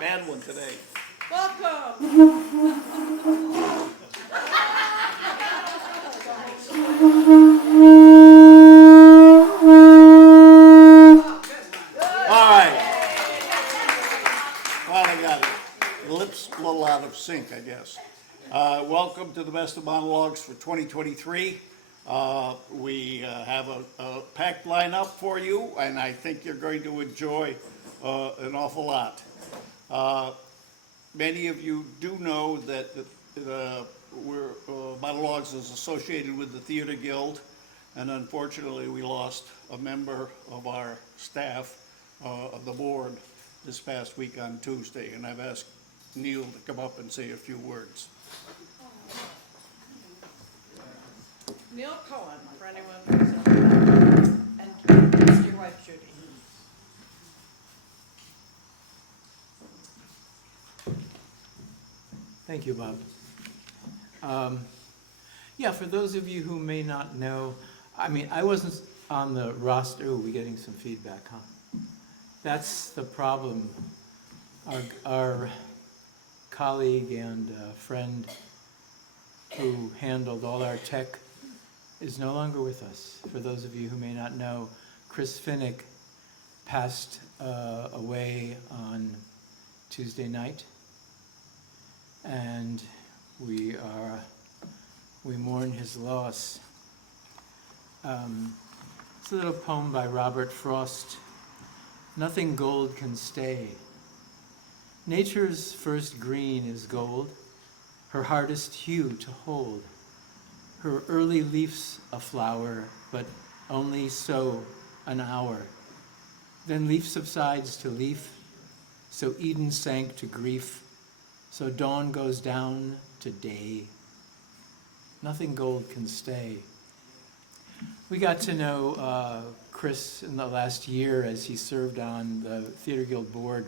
Bad one today. Welcome. All right. Well, I got it. The lips a little out of sync, I guess. Welcome to the Best of Monologues for 2023. We have a packed lineup for you, and I think you're going to enjoy an awful lot. Many of you do know that Monologues is associated with the Theater Guild, and unfortunately we lost a member of our staff, of the board, this past week on Tuesday, and I've asked Neil to come up and say a few words. Neil Cowan, for anyone who's and it's your wife Judy. Thank you, Bob. Yeah, for those of you who may not know, I wasn't on the roster. Oh, we're getting some feedback, huh? That's the problem. Our colleague and friend who handled all our tech is no longer with us. For those of you who may not know, Chris Finik passed away on Tuesday night, and we mourn his loss. It's a little poem by Robert Frost. Nothing gold can stay. Nature's first green is gold, her hardest hue to hold. Her early leaf's a flower, but only so an hour. Then leaf subsides to leaf, so Eden sank to grief, so dawn goes down to day. Nothing gold can stay. We got to know Chris in the last year as he served on the Theater Guild board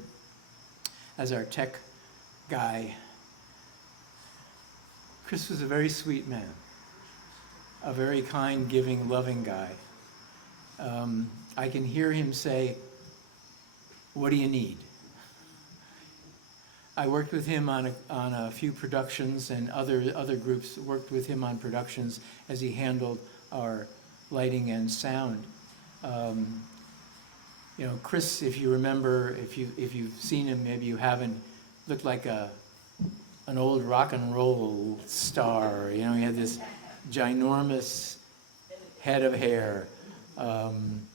as our tech guy. Chris was a very sweet man, a very kind, giving, loving guy. I can hear him say, "What do you need?" I worked with him on a few productions, and other groups worked with him on productions as he handled our lighting and sound. Chris, if you remember, if you've seen him, maybe you haven't, looked like an old rock and roll star. He had this ginormous head of hair, and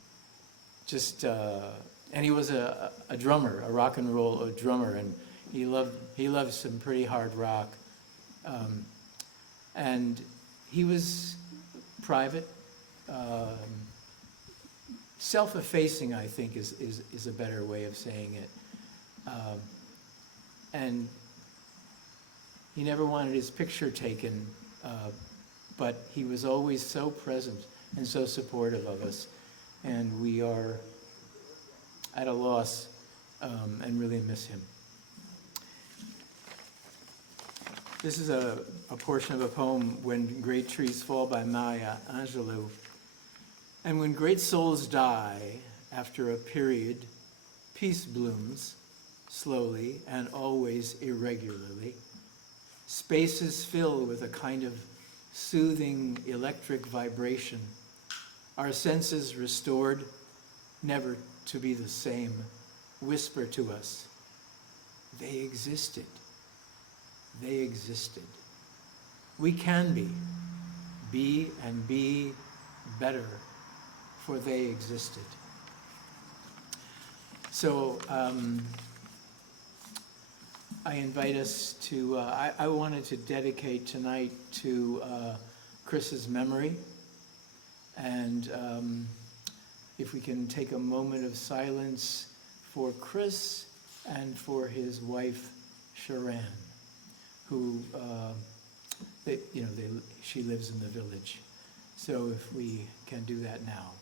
he was a drummer, a rock and roll drummer, and he loved some pretty hard rock, and he was private, self-effacing, I think is a better way of saying it, and he never wanted his picture taken, but he was always so present and so supportive of us, and we are at a loss and really miss him. This is a portion of a poem, When Great Trees Fall by Maya Angelou. And when great souls die, after a period, peace blooms, slowly and always irregularly. Spaces fill with a kind of soothing electric vibration. Our senses restored, never to be the same, whisper to us, they existed. They existed. We can be and be better, for they existed. So I invite us to, I wanted to dedicate tonight to Chris's memory, and if we can take a moment of silence for Chris and for his wife, Sharon, who, she lives in the village. So if we can do that now.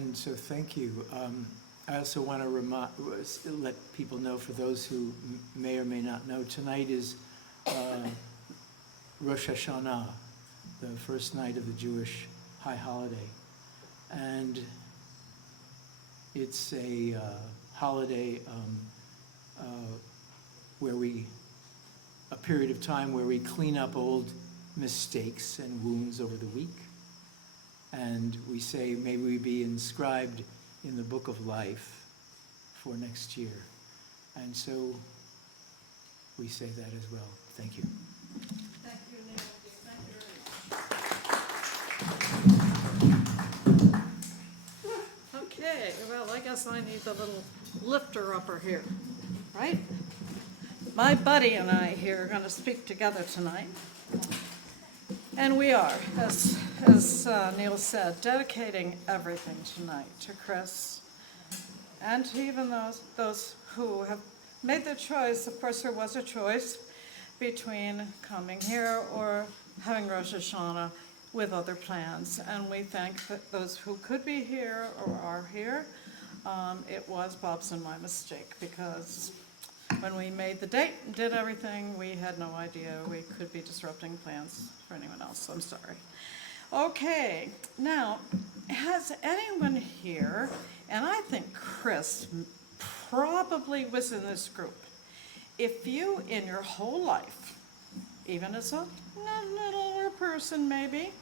And so thank you. I also want to let people know, for those who may or may not know, tonight is Rosh Hashanah, the first night of the Jewish high holiday. And it's a holiday a period of time where we clean up old mistakes and wounds over the week. And we say, may we be inscribed in the book of life for next year. And so we say that as well. Thank you. Thank you, Neil. Thank you very much. Okay, well, I guess I need the little lifter upper here, right? My buddy and I here are going to speak together tonight. And we are, as Neil said, dedicating everything tonight to Chris, and to even those who have made the choice. Of course, there was a choice between coming here or having Rosh Hashanah with other plans, and we thank those who could be here or are here. It was Bob's and my mistake, because when we made the date and did everything, we had no idea we could be disrupting plans for anyone else. I'm sorry. Okay, now, has anyone here, and I think Chris probably was in this group, if you in your whole life, even as a littler person maybe,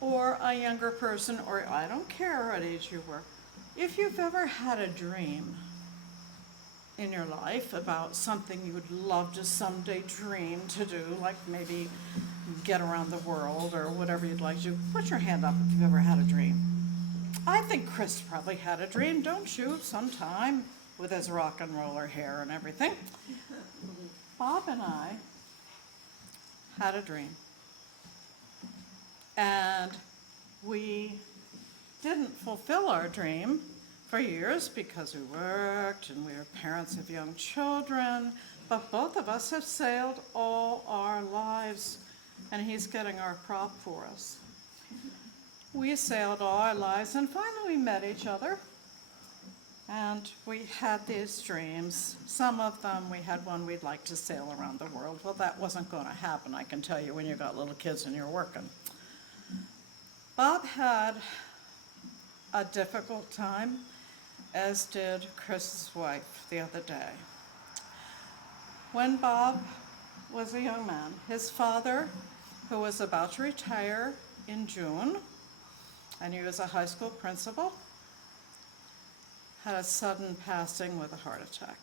or a younger person, or I don't care what age you were, if you've ever had a dream in your life about something you would love to someday dream to do, like maybe get around the world or whatever you'd like to, put your hand up if you've ever had a dream. I think Chris probably had a dream, don't you, sometime, with his rock and roller hair and everything. Bob and I had a dream. And we didn't fulfill our dream for years because we worked and we were parents of young children, but both of us have sailed all our lives, and he's getting our prop for us. We sailed all our lives, and finally we met each other, and we had these dreams. Some of them, we had one we'd like to sail around the world. Well, that wasn't going to happen, I can tell you, when you've got little kids and you're working. Bob had a difficult time, as did Chris's wife the other day. When Bob was a young man, his father, who was about to retire in June, and he was a high school principal, had a sudden passing with a heart attack.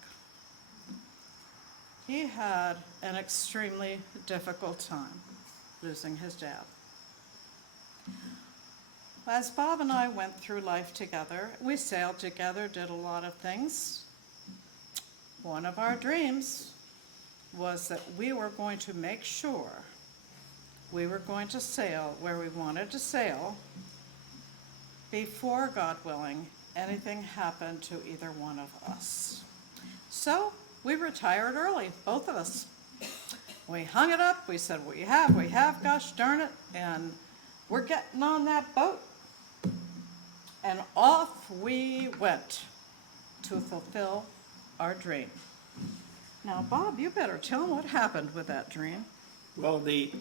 He had an extremely difficult time losing his dad. As Bob and I went through life together, we sailed together, did a lot of things. One of our dreams was that we were going to make sure we were going to sail where we wanted to sail before, God willing, anything happened to either one of us. So we retired early, both of us. We hung it up, we said, we have, gosh darn it, and we're getting on that boat. And off we went to fulfill our dream. Now, Bob, you better tell them what happened with that dream. Well, we'd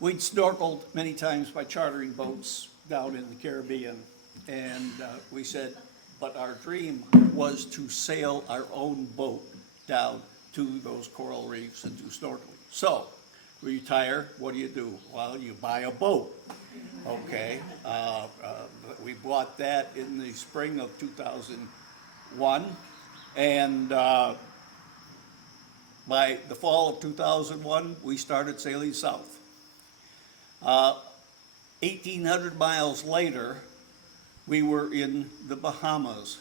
snorkeled many times by chartering boats down in the Caribbean, and we said, but our dream was to sail our own boat down to those coral reefs and do snorkeling. So, we retire, what do? Well, you buy a boat, okay? We bought that in the spring of 2001, and by the fall of 2001, we started sailing south. 1,800 miles later, we were in the Bahamas,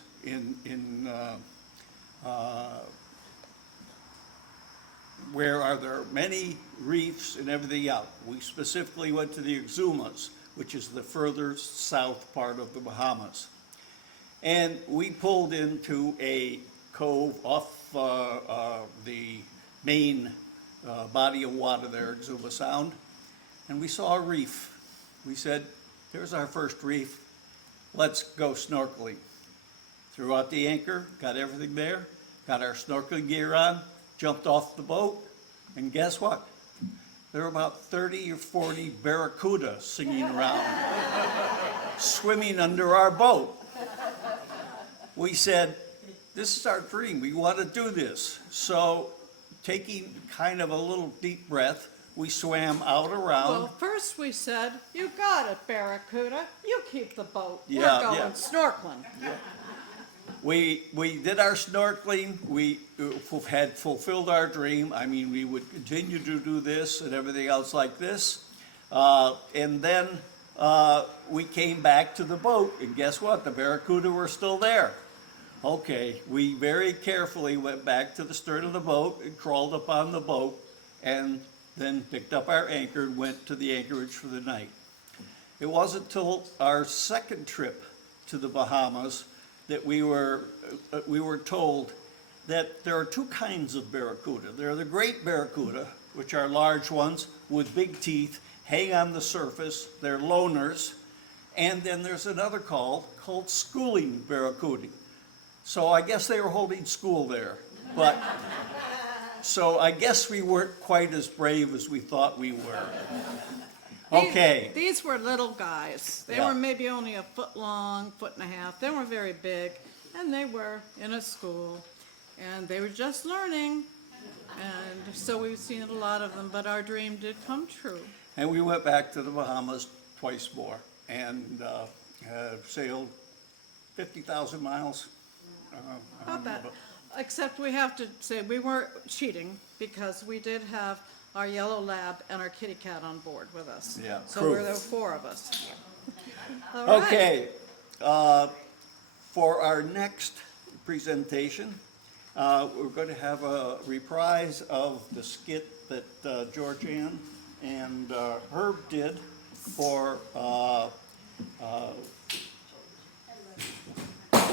where are there many reefs and everything else. We specifically went to the Exumas, which is the further south part of the Bahamas. And we pulled into a cove off the main body of water there, Exuma Sound. and we saw a reef. We said, "There's our first reef. Let's go snorkeling." Threw out the anchor, got everything there, got our snorkeling gear on, jumped off the boat, and guess what? There were about 30 or 40 barracuda singing around, swimming under our boat. We said, "This is our dream. We want to do this." So, taking kind of a little deep breath, we swam out around. Well, first we said, "You got it, Barracuda. You keep the boat. Yeah, We're going yeah. snorkeling." We did our snorkeling. We had fulfilled our dream. I mean, we would continue to do this and everything else like this. And then we came back to the boat, and guess what? The barracuda were still there. Okay, we very carefully went back to the stern of the boat and crawled up on the boat, and then picked up our anchor and went to the anchorage for the night. It wasn't until our second trip to the Bahamas that we were told that there are two kinds of barracuda. There are the great barracuda, which are large ones with big teeth, hang on the surface, they're loners, and then there's another called schooling barracuda. So I guess they were holding school there, but, so I guess we weren't quite as brave as we thought we were. Okay. These were little guys. They Yeah. were maybe only a foot long, foot and a half. They weren't very big, and they were in a school, and they were just learning. And so we've seen a lot of them, but our dream did come true. And we went back to the Bahamas twice more and sailed 50,000 miles. About that. Except we have to say we weren't cheating because we did have our yellow lab and our kitty cat on board with us. Yeah, So crew. there were 4 of us. All right. Okay, for our next presentation, we're going to have a reprise of the skit that Georgeann and Herb did for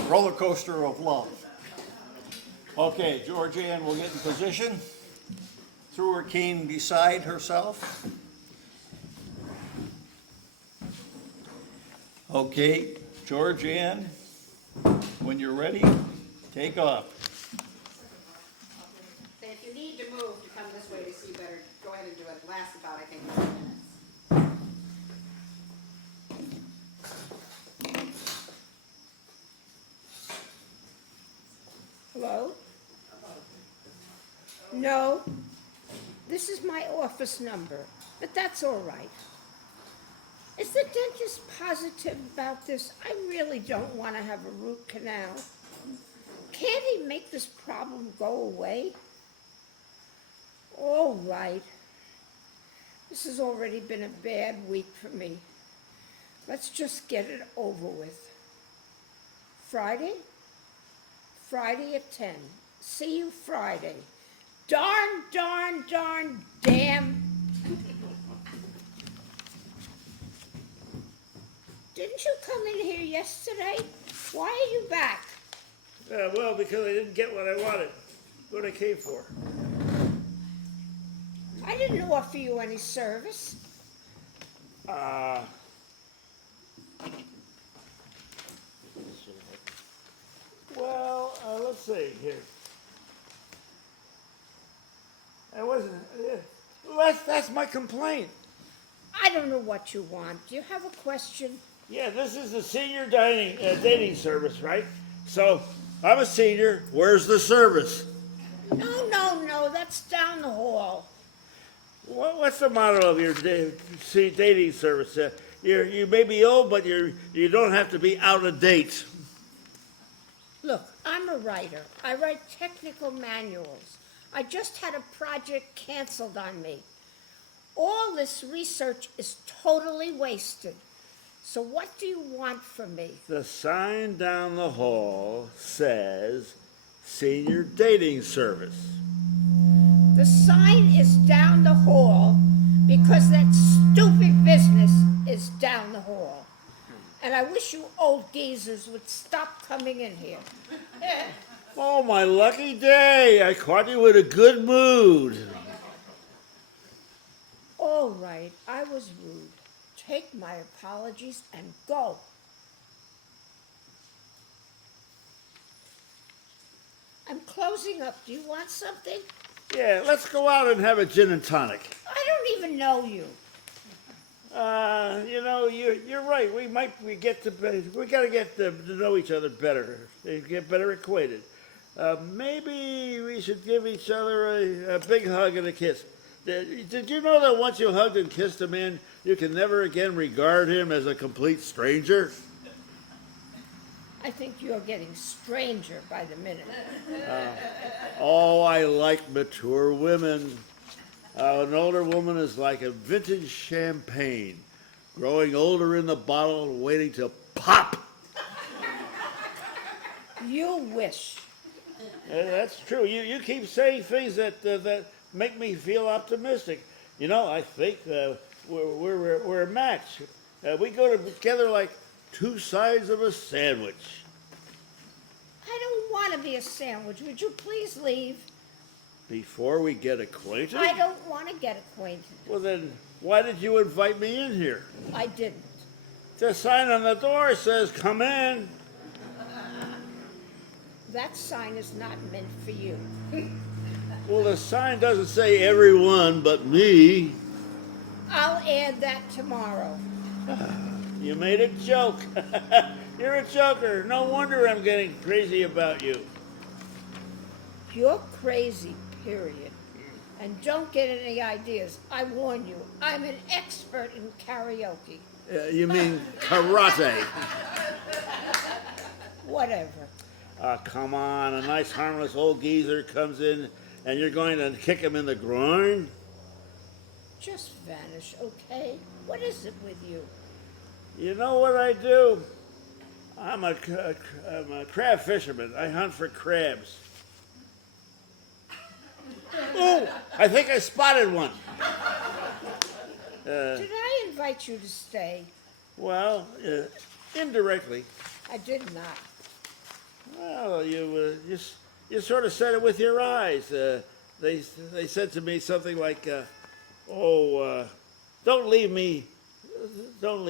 Roller Coaster of Love. Okay, Georgeann will get in position, threw her cane beside herself. Okay, Georgeann, when you're ready, take off. So if you need to move to come this way to see better, go ahead and do it. Lasts about, I think, 9 minutes. Hello? No, this is my office number, but that's all right. Is the dentist positive about this? I really don't want to have a root canal. Can't he make this problem go away? All right. This has already been a bad week for me. Let's just get it over with. Friday? Friday at 10. See you Friday. Darn, darn, darn, damn. Didn't you come in here yesterday? Why are you back? Well, because I didn't get what I wanted, what I came for. I didn't offer you any service. Well, let's see here. I wasn't. That's my complaint. I don't know what you want. Do you have a question? Yeah, this is the senior dating service, right? So I'm a senior. Where's the service? No, that's down the hall. What's the motto of your dating service? You may be old, but you don't have to be out of date. Look, I'm a writer. I write technical manuals. I just had a project canceled on me. All this research is totally wasted. So what do you want from me? The sign down the hall says senior dating service. The sign is down the hall because that stupid business is down the hall. And I wish you old geezers would stop coming in here. Oh, my lucky day. I caught you in a good mood. All right, I was rude. Take my apologies and go. I'm closing up. Do you want something? Yeah, let's go out and have a gin and tonic. I don't even know you. You know, you're right. We gotta get to know each other better, get better acquainted. Maybe we should give each other a big hug and a kiss. Did you know that once you hugged and kissed a man, you can never again regard him as a complete stranger? I think you're getting stranger by the minute. Oh, I like mature women. An older woman is like a vintage champagne, growing older in the bottle, waiting to pop. You wish. That's true. You keep saying things that make me feel optimistic. You know, I think we're a match. We go together like two sides of a sandwich. I don't want to be a sandwich. Would you please leave? Before we get acquainted? I don't want to get acquainted. Well, then, why did you invite me in here? I didn't. The sign on the door says, "Come in." That sign is not meant for you. Well, the sign doesn't say everyone but me. I'll add that tomorrow. You made a joke. You're a joker. No wonder I'm getting crazy about you. You're crazy, period. And don't get any ideas. I warn you, I'm an expert in karaoke. You mean karate? Whatever. Come on. A nice harmless old geezer comes in and you're going to kick him in the groin? Just vanish, okay? What is it with you? You know what I do? I'm a crab fisherman. I hunt for crabs. Oh, I think I spotted one. Did I invite you to stay? Well, indirectly. I did not. Well, you sort of said it with your eyes. They said to me something like, don't leave me, don't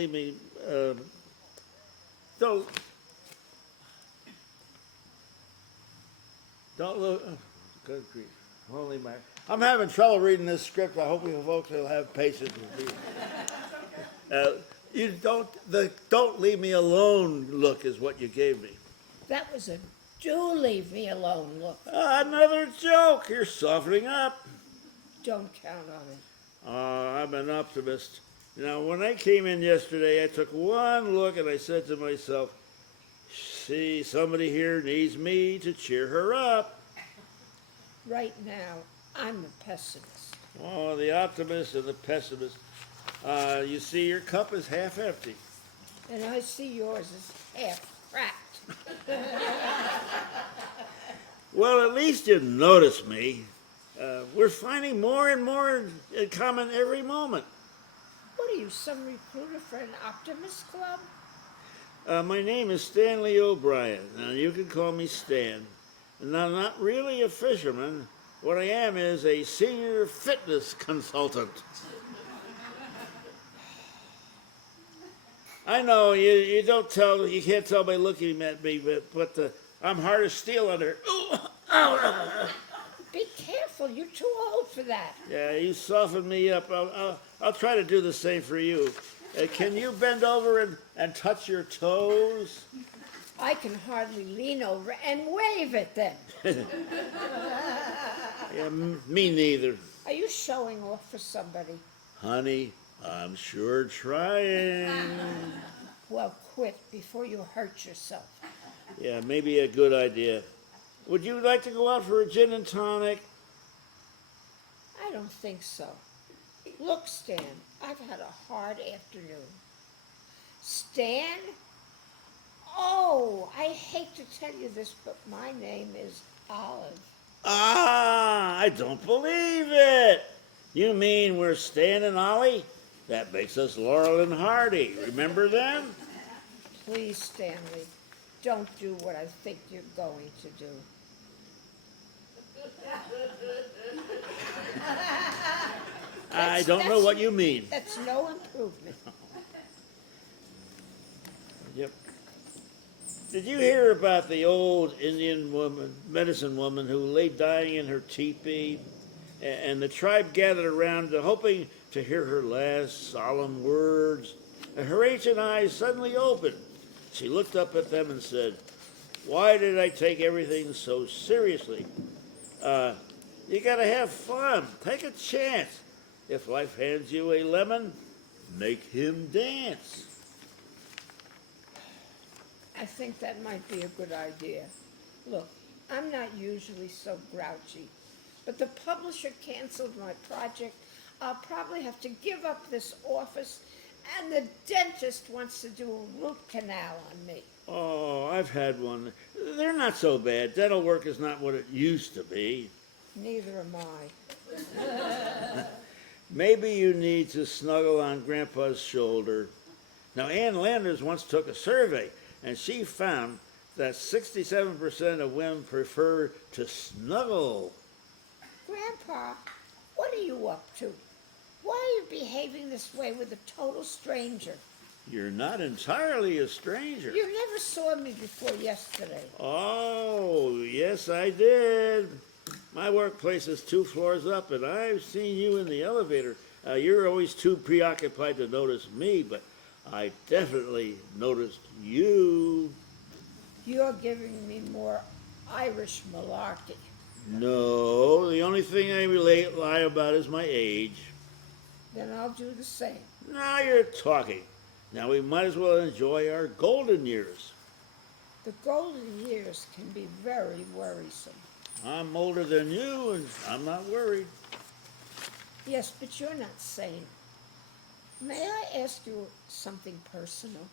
look, oh, good grief, holy my, I'm having trouble reading this script. I hope you folks will have patience with me. You don't leave me alone look is what you gave me. That was a do leave me alone look. Another joke. You're softening up. Don't count on it. I'm an optimist. You know, when I came in yesterday, I took one look and I said to myself, see, somebody here needs me to cheer her up. Right now, I'm a pessimist. Oh, the optimist and the pessimist. You see, your cup is half empty. And I see yours is half cracked. Well, at least you notice me. We're finding more and more in common every moment. What are you, some recruiter for an optimist club? My name is Stanley O'Brien. Now, you can call me Stan. And I'm not really a fisherman. What I am is a senior fitness consultant. I know you can't tell by looking at me, but I'm hard as steel under. Be careful, you're too old for that. Yeah, you softened me up. I'll try to do the same for you. Can you bend over and touch your toes? I can hardly lean over and wave at them. Yeah, me neither. Are you showing off for somebody? Honey, I'm sure trying. Well, quit before you hurt yourself. Yeah, maybe a good idea. Would you like to go out for a gin and tonic? I don't think so. Look, Stan, I've had a hard afternoon. Stan? Oh, I hate to tell you this, but my name is Olive. Ah, I don't believe it. You mean we're Stan and Ollie? That makes us Laurel and Hardy. Remember them? Please, Stanley, don't do what I think you're going to do. I don't know what you mean. That's no improvement. Yep. Did you hear about the old Indian woman, medicine woman, who lay dying in her teepee, and the tribe gathered around, hoping to hear her last solemn words? And her ancient eyes suddenly opened. She looked up at them and said, "Why did I take everything so seriously? You gotta have fun. Take a chance. If life hands you a lemon, make him dance." I think that might be a good idea. Look, I'm not usually so grouchy, but the publisher canceled my project. I'll probably have to give up this office, and the dentist wants to do a root canal on me. Oh, I've had one. They're not so bad. Dental work is not what it used to be. Neither am I. Maybe you need to snuggle on Grandpa's shoulder. Now, Ann Landers once took a survey, and she found that 67% of women prefer to snuggle. Grandpa, what are you up to? Why are you behaving this way with a total stranger? You're not entirely a stranger. You never saw me before yesterday. Oh, yes, I did. My workplace is 2 floors up, and I've seen you in the elevator. You're always too preoccupied to notice me, but I definitely noticed you. You're giving me more Irish malarkey. No, the only thing I lie about is my age. Then I'll do the same. Now you're talking. Now we might as well enjoy our golden years. The golden years can be very worrisome. I'm older than you, and I'm not worried. Yes, but you're not sane. May I ask you something personal?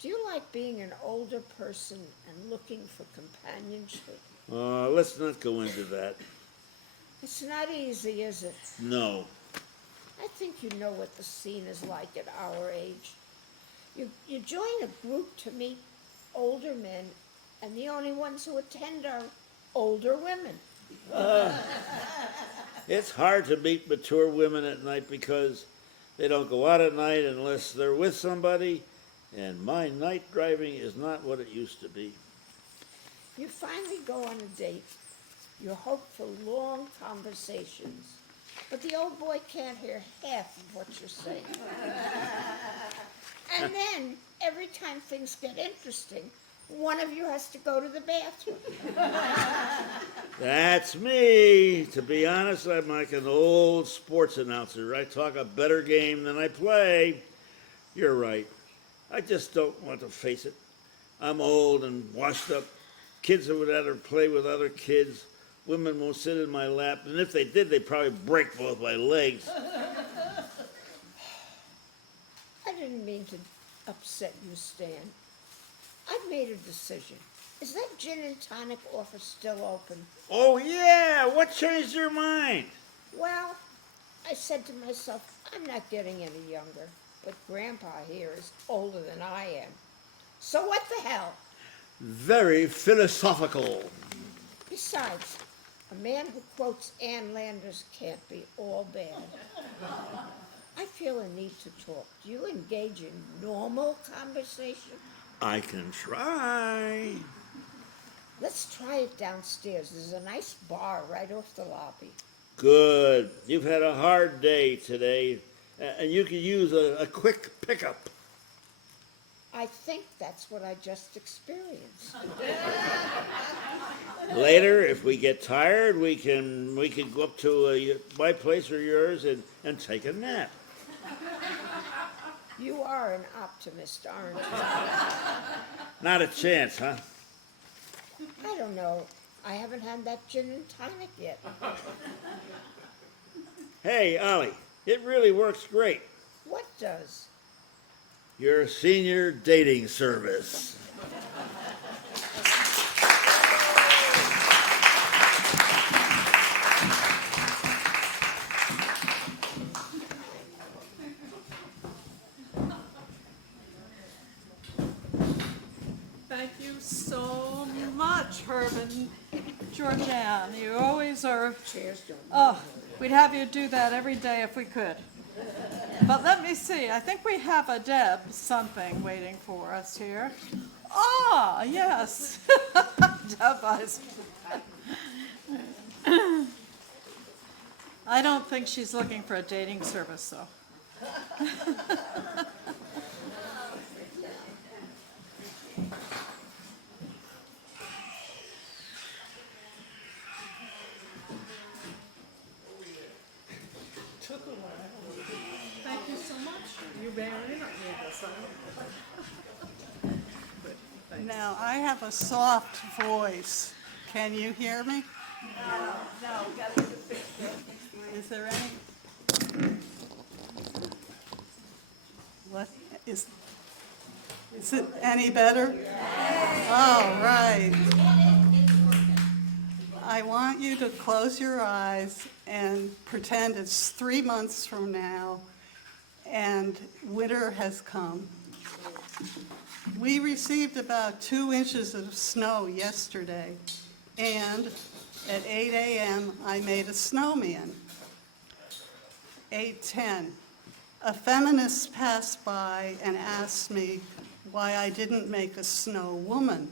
Do you like being an older person and looking for companionship? Let's not go into that. It's not easy, is it? No. I think you know what the scene is like at our age. You join a group to meet older men, and the only ones who attend are older women. It's hard to meet mature women at night because they don't go out at night unless they're with somebody, and my night driving is not what it used to be. You finally go on a date. You hope for long conversations, but the old boy can't hear half of what you're saying. And then, every time things get interesting, one of you has to go to the bathroom. That's me. To be honest, I'm like an old sports announcer. I talk a better game than I play. You're right. I just don't want to face it. I'm old and washed up. Kids would rather play with other kids. Women won't sit in my lap, and if they did, they'd probably break both my legs. I didn't mean to upset you, Stan. I've made a decision. Is that gin and tonic offer still open? Oh, yeah! What changed your mind? Well, I said to myself, I'm not getting any younger, but Grandpa here is older than I am. So what the hell? Very philosophical. Besides, a man who quotes Ann Landers can't be all bad. I feel a need to talk. Do you engage in normal conversation? I can try. Let's try it downstairs. There's a nice bar right off the lobby. Good. You've had a hard day today, and you could use a quick pickup. I think that's what I just experienced. Later, if we get tired, we can go up to my place or yours and take a nap. You are an optimist, aren't you? Not a chance, huh? I don't know. I haven't had that gin and tonic yet. Hey, Ollie, it really works great. What does? Your senior dating service. Thank you so much, Herb and Georgeann. You always are, Chairs don't. oh, We'd have you do that every day if we could. But let me see, I think we have a Deb something waiting for us here. Ah, yes. Deb Eisenman. I don't think she's looking for a dating service, though. Thank you so much. You may or may not need this. Now, I have a soft voice. Can you hear me? No, we gotta fix it. Is there any? What, is it any better? All right. I want you to close your eyes and pretend it's 3 months from now and winter has come. We received about 2 inches of snow yesterday, and at 8 a.m. I made a snowman. 8:10, a feminist passed by and asked me why I didn't make a snow woman.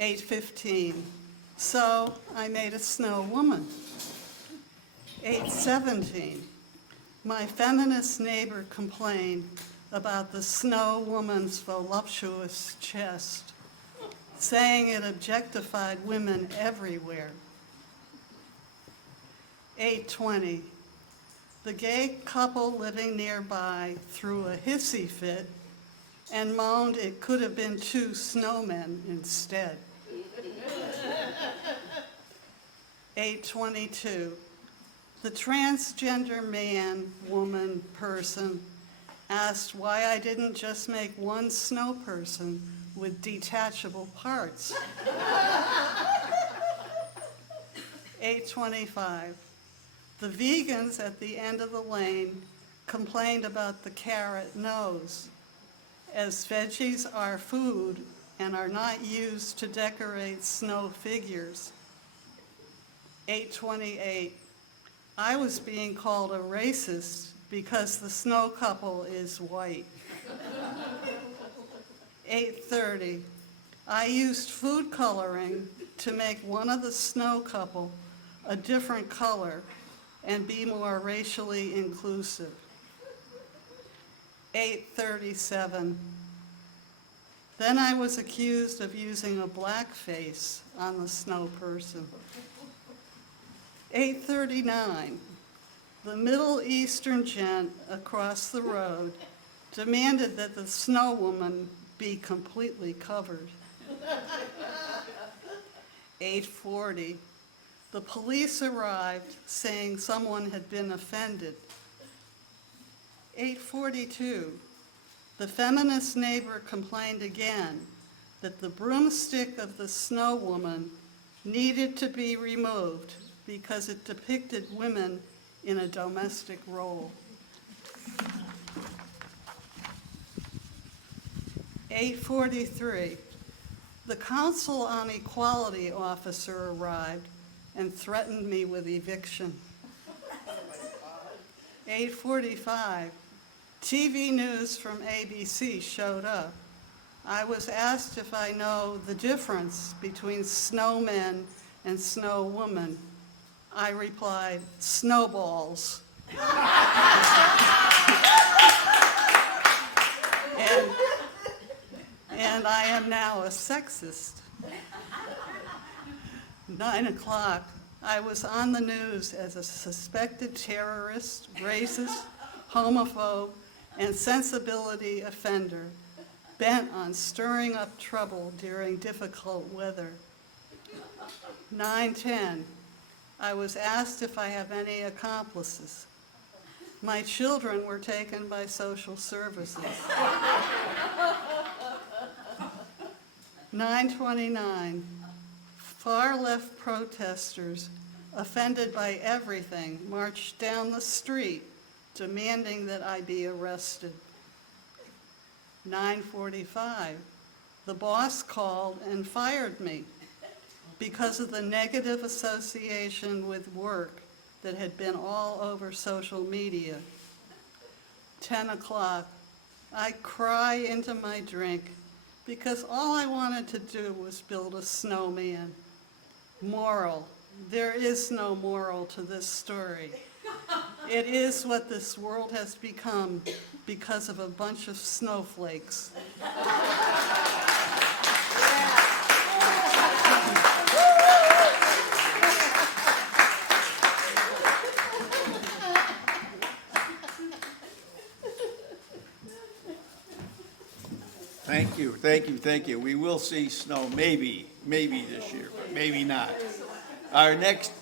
8:15, so I made a snow woman. 8:17, my feminist neighbor complained about the snow woman's voluptuous chest, saying it objectified women everywhere. 8:20, the gay couple living nearby threw a hissy fit and moaned it could have been 2 snowmen instead. 8:22, the transgender man, woman, person asked why I didn't just make 1 snow person with detachable parts. 8:25, the vegans at the end of the lane complained about the carrot nose, as veggies are food and are not used to decorate snow figures. 8:28, I was being called a racist because the snow couple is white. 8:30, I used food coloring to make one of the snow couple a different color and be more racially inclusive. 8:37, then I was accused of using a black face on the snow person. 8:39, the Middle Eastern gent across the road demanded that the snow woman be completely covered. 8:40, the police arrived saying someone had been offended. 8:42, the feminist neighbor complained again that the broomstick of the snow woman needed to be removed because it depicted women in a domestic role. 8:43, the Council on Equality officer arrived and threatened me with eviction. 8:45, TV news from ABC showed up. I was asked if I know the difference between snowmen and snow women. I replied, snowballs. And I am now a sexist. 9 o'clock, I was on the news as a suspected terrorist, racist, homophobe, and sensibility offender, bent on stirring up trouble during difficult weather. 9:10, I was asked if I have any accomplices. My children were taken by social services. 9:29, far-left protesters, offended by everything, marched down the street demanding that I be arrested. 9:45, the boss called and fired me because of the negative association with work that had been all over social media. 10 o'clock, I cry into my drink because all I wanted to do was build a snowman. Moral: there is no moral to this story. It is what this world has become because of a bunch of snowflakes. Thank you, thank you, thank you. We will see snow, maybe this year, but maybe not. Our next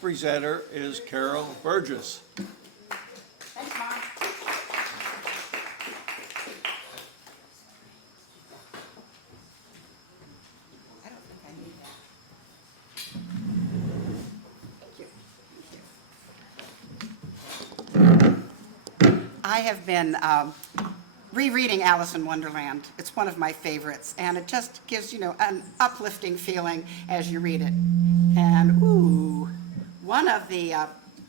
presenter is Carol Burgess. Thanks, Mom. I don't think I need that. Thank you. I have been rereading Alice in Wonderland. It's one of my favorites, and it just gives, an uplifting feeling as you read it. And ooh, one of the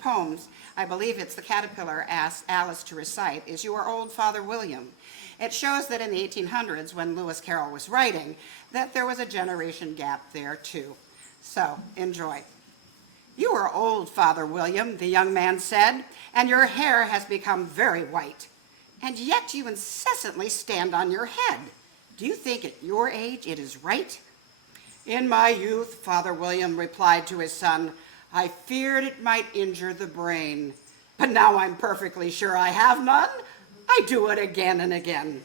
poems, I believe it's the caterpillar asked Alice to recite, is "You Are Old, Father William." It shows that in the 1800s, when Lewis Carroll was writing, that there was a generation gap there too. So, enjoy. "You are old, Father William," the young man said, "and your hair has become very white. And yet you incessantly stand on your head. Do you think at your age it is right?" "In my youth," Father William replied to his son, "I feared it might injure the brain. But now I'm perfectly sure I have none. I do it again and again."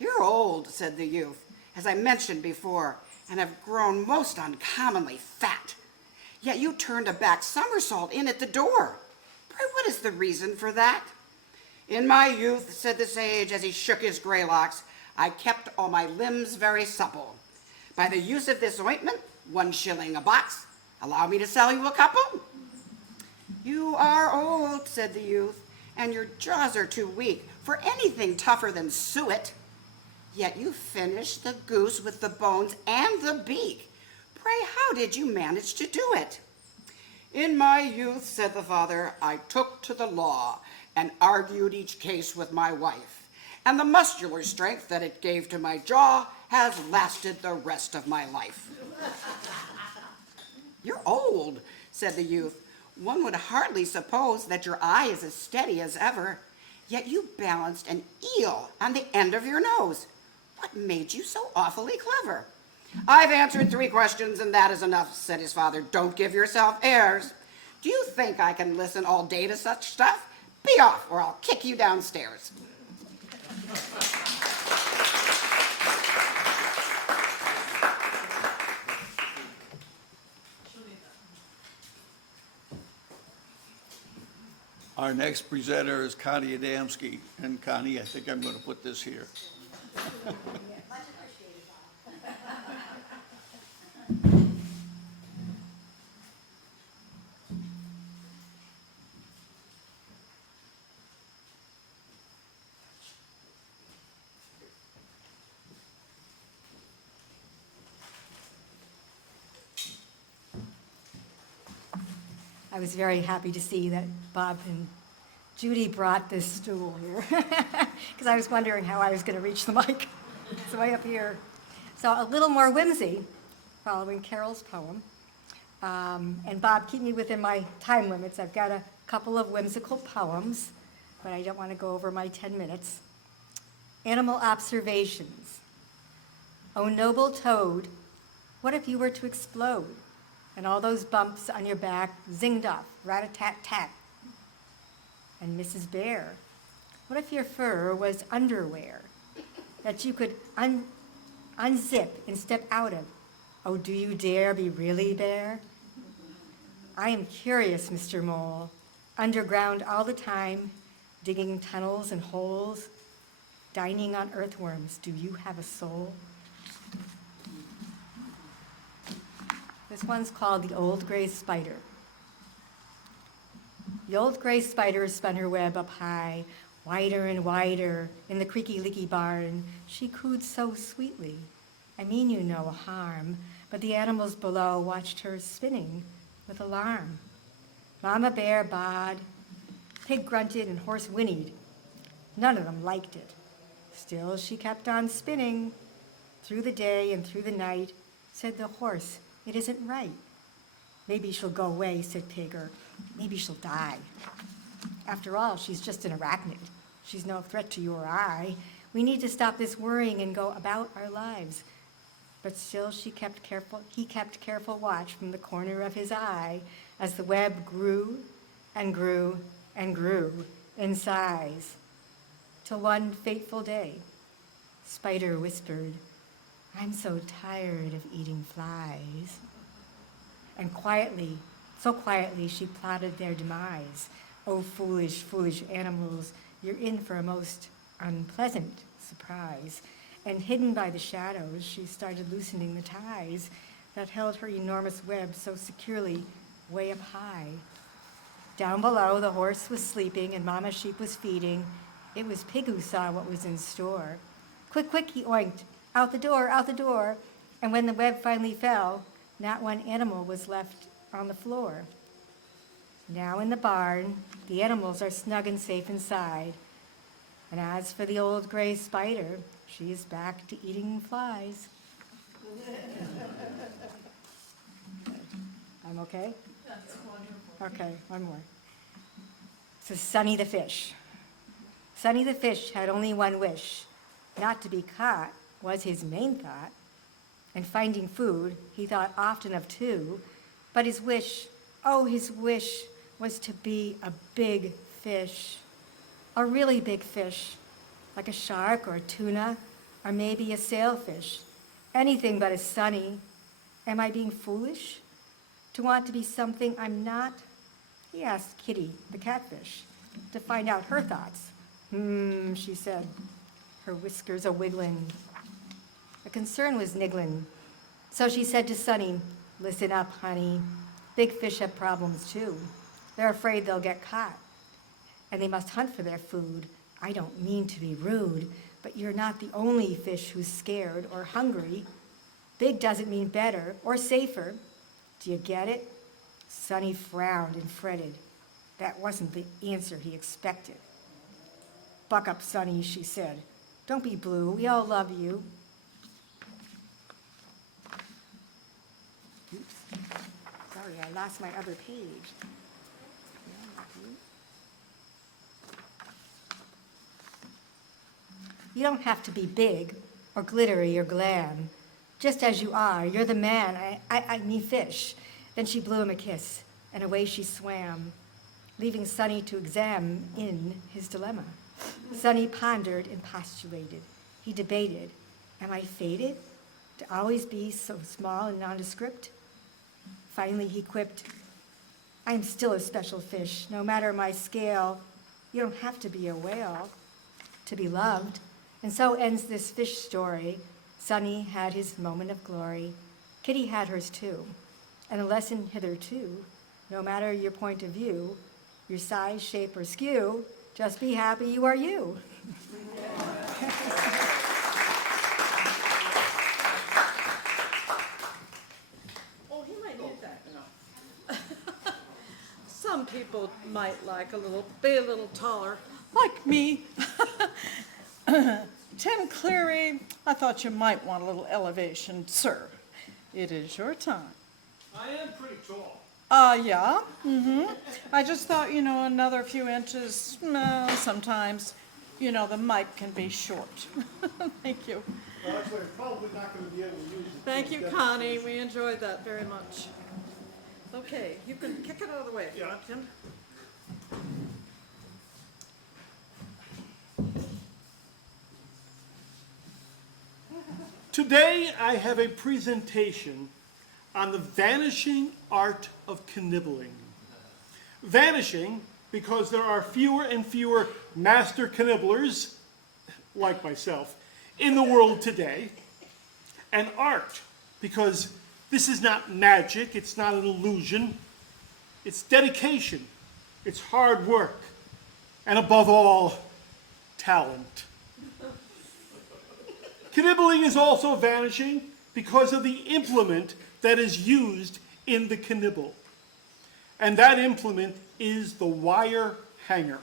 "You're old," said the youth, "as I mentioned before, and have grown most uncommonly fat. Yet you turned a back somersault in at the door. Pray, what is the reason for that?" "In my youth," said the sage as he shook his gray locks, "I kept all my limbs very supple. By the use of this ointment, 1 shilling a box. Allow me to sell you a couple." "You are old," said the youth, "and your jaws are too weak for anything tougher than suet. Yet you finished the goose with the bones and the beak. Pray, how did you manage to do it?" "In my youth," said the father, "I took to the law and argued each case with my wife, and the muscular strength that it gave to my jaw has lasted the rest of my life." "You're old," said the youth. "One would hardly suppose that your eye is as steady as ever, yet you balanced an eel on the end of your nose. What made you so awfully clever?" "I've answered 3 questions, and that is enough," said his father. "Don't give yourself airs. Do you think I can listen all day to such stuff? Be off, or I'll kick you downstairs." Our next presenter is Connie Adamski. And Connie, I think I'm going to put this here. I was very happy to see that Bob and Judy brought this stool here, because I was wondering how I was going to reach the mic. It's way up here. So a little more whimsy, following Carol's poem. And Bob, keep me within my time limits. I've got a couple of whimsical poems, but I don't want to go over my 10 minutes. Animal observations. "O noble toad, what if you were to explode, and all those bumps on your back zinged off, rat-a-tat-tat? And Mrs. Bear, what if your fur was underwear that you could unzip and step out of? Oh, do you dare be really bare? I am curious, Mr. Mole, underground all the time, digging tunnels and holes, dining on earthworms. Do you have a soul?" This one's called The Old Gray Spider. The old gray spider spun her web up high, wider and wider, in the creaky-leaky barn. She cooed so sweetly. I mean you no harm, but the animals below watched her spinning with alarm. Mama bear baaed, pig grunted, and horse whinnied. None of them liked it. Still, she kept on spinning. Through the day and through the night, said the horse, it isn't right. Maybe she'll go away, said Pig, or maybe she'll die. After all, she's just an arachnid. She's no threat to you or I. We need to stop this worrying and go about our lives. But still he kept careful watch from the corner of his eye as the web grew and grew and grew in size. Till one fateful day, Spider whispered, I'm so tired of eating flies. And quietly, so quietly, she plotted their demise. Oh, foolish, foolish animals, you're in for a most unpleasant surprise. And hidden by the shadows, she started loosening the ties that held her enormous web so securely way up high. Down below, the horse was sleeping and Mama Sheep was feeding. It was Pig who saw what was in store. Quick, quick, he oinked, out the door, out the door. And when the web finally fell, not one animal was left on the floor. Now in the barn, the animals are snug and safe inside. And as for the old gray spider, she is back to eating flies. I'm okay? That's wonderful. Okay, one more. So Sonny the fish. Sonny the fish had only one wish. Not to be caught was his main thought. And finding food, he thought often of too. But his wish, oh, his wish was to be a big fish. A really big fish, like a shark or a tuna, or maybe a sailfish. Anything but a Sonny. Am I being foolish to want to be something I'm not? He asked Kitty, the catfish, to find out her thoughts. She said, her whiskers a-wiggling. A concern was niggling. So she said to Sonny, listen up, honey. Big fish have problems too. They're afraid they'll get caught. And they must hunt for their food. I don't mean to be rude, but you're not the only fish who's scared or hungry. Big doesn't mean better or safer. Do you get it? Sonny frowned and fretted. That wasn't the answer he expected. Buck up, Sonny, she said. Don't be blue. We all love you. Oops. Sorry, I lost my other page. You don't have to be big or glittery or glam. Just as you are, you're the man, I mean fish. Then she blew him a kiss, and away she swam, leaving Sonny to examine his dilemma. Sonny pondered and postulated. He debated, am I fated to always be so small and nondescript? Finally he quipped, I am still a special fish, no matter my scale. You don't have to be a whale to be loved. And so ends this fish story. Sonny had his moment of glory. Kitty had hers too. And a lesson hitherto, no matter your point of view, your size, shape, or skew, just be happy you are you. Oh, he might need that. No. Some people might like be a little taller, like me. Tim Cleary, I thought you might want a little elevation, sir. It is your time. I am pretty tall. Yeah. I just thought, another few inches, sometimes, the mic can be short. Thank you. Well, that's why you're probably not going to be able to use it. Thank you, Connie. We enjoyed that very much. Okay, you can kick it out of the way if you want, Tim. Today I have a presentation on the vanishing art of knibbling. Vanishing because there are fewer and fewer master knibblers, like myself, in the world today. And art because this is not magic, it's not an illusion, it's dedication, it's hard work, and above all, talent. Knibbling is also vanishing because of the implement that is used in the knibble. and that implement is the wire hanger.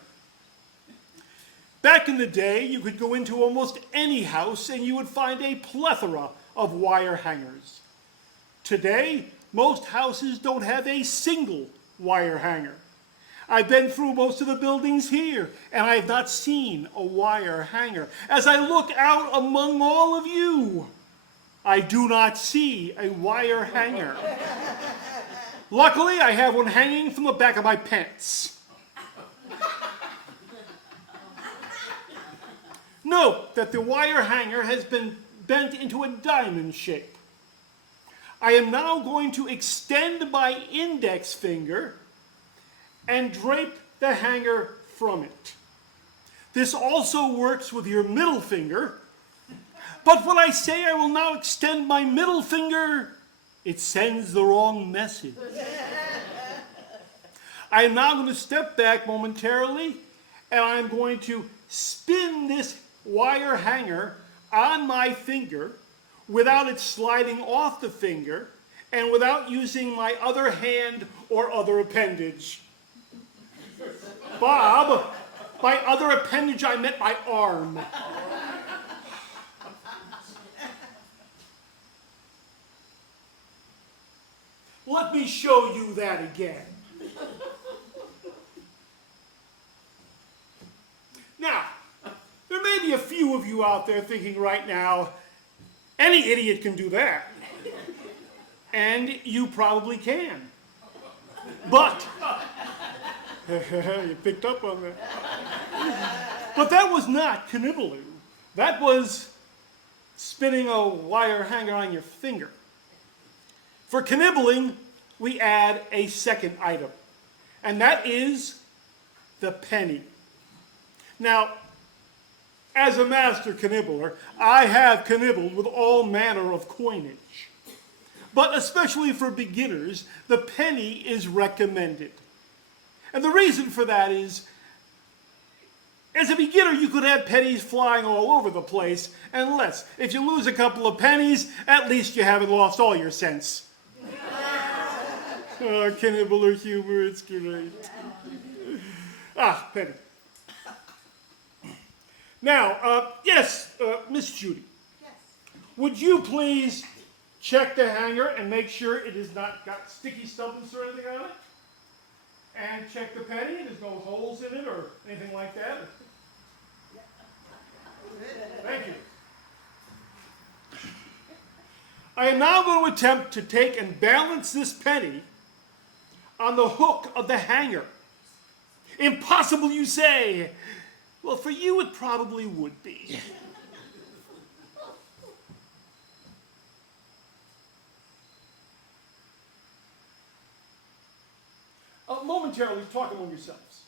Back in the day, you could go into almost any house and you would find a plethora of wire hangers. Today, most houses don't have a single wire hanger. I've been through most of the buildings here, and I have not seen a wire hanger. As I look out among all of you, I do not see a wire hanger. Luckily, I have one hanging from the back of my pants. Note that the wire hanger has been bent into a diamond shape. I am now going to extend my index finger and drape the hanger from it. This also works with your middle finger, but when I say I will now extend my middle finger, it sends the wrong message. I am now going to step back momentarily, and I'm going to spin this wire hanger on my finger without it sliding off the finger and without using my other hand or other appendage. Bob, by other appendage I meant my arm. Let me show you that again. Now, there may be a few of you out there thinking right now, any idiot can do that. And you probably can. But, you picked up on that. But that was not knibbling. That was spinning a wire hanger on your finger. For knibbling, we add a second item, and that is the penny. Now, as a master knibbler, I have knibbled with all manner of coinage. But especially for beginners, the penny is recommended. And the reason for that is, as a beginner, you could have pennies flying all over the place, unless, if you lose a couple of pennies, at least you haven't lost all your sense. Oh, knibbler humor, it's great. Penny. Now, yes, Miss Judy. Yes. Would you please check the hanger and make sure it has not got sticky stubbins or anything on it? And check the penny, there's no holes in it or anything like that? Thank you. I am now going to attempt to take and balance this penny on the hook of the hanger. Impossible, you say? Well, for you it probably would be. Momentarily, talk among yourselves.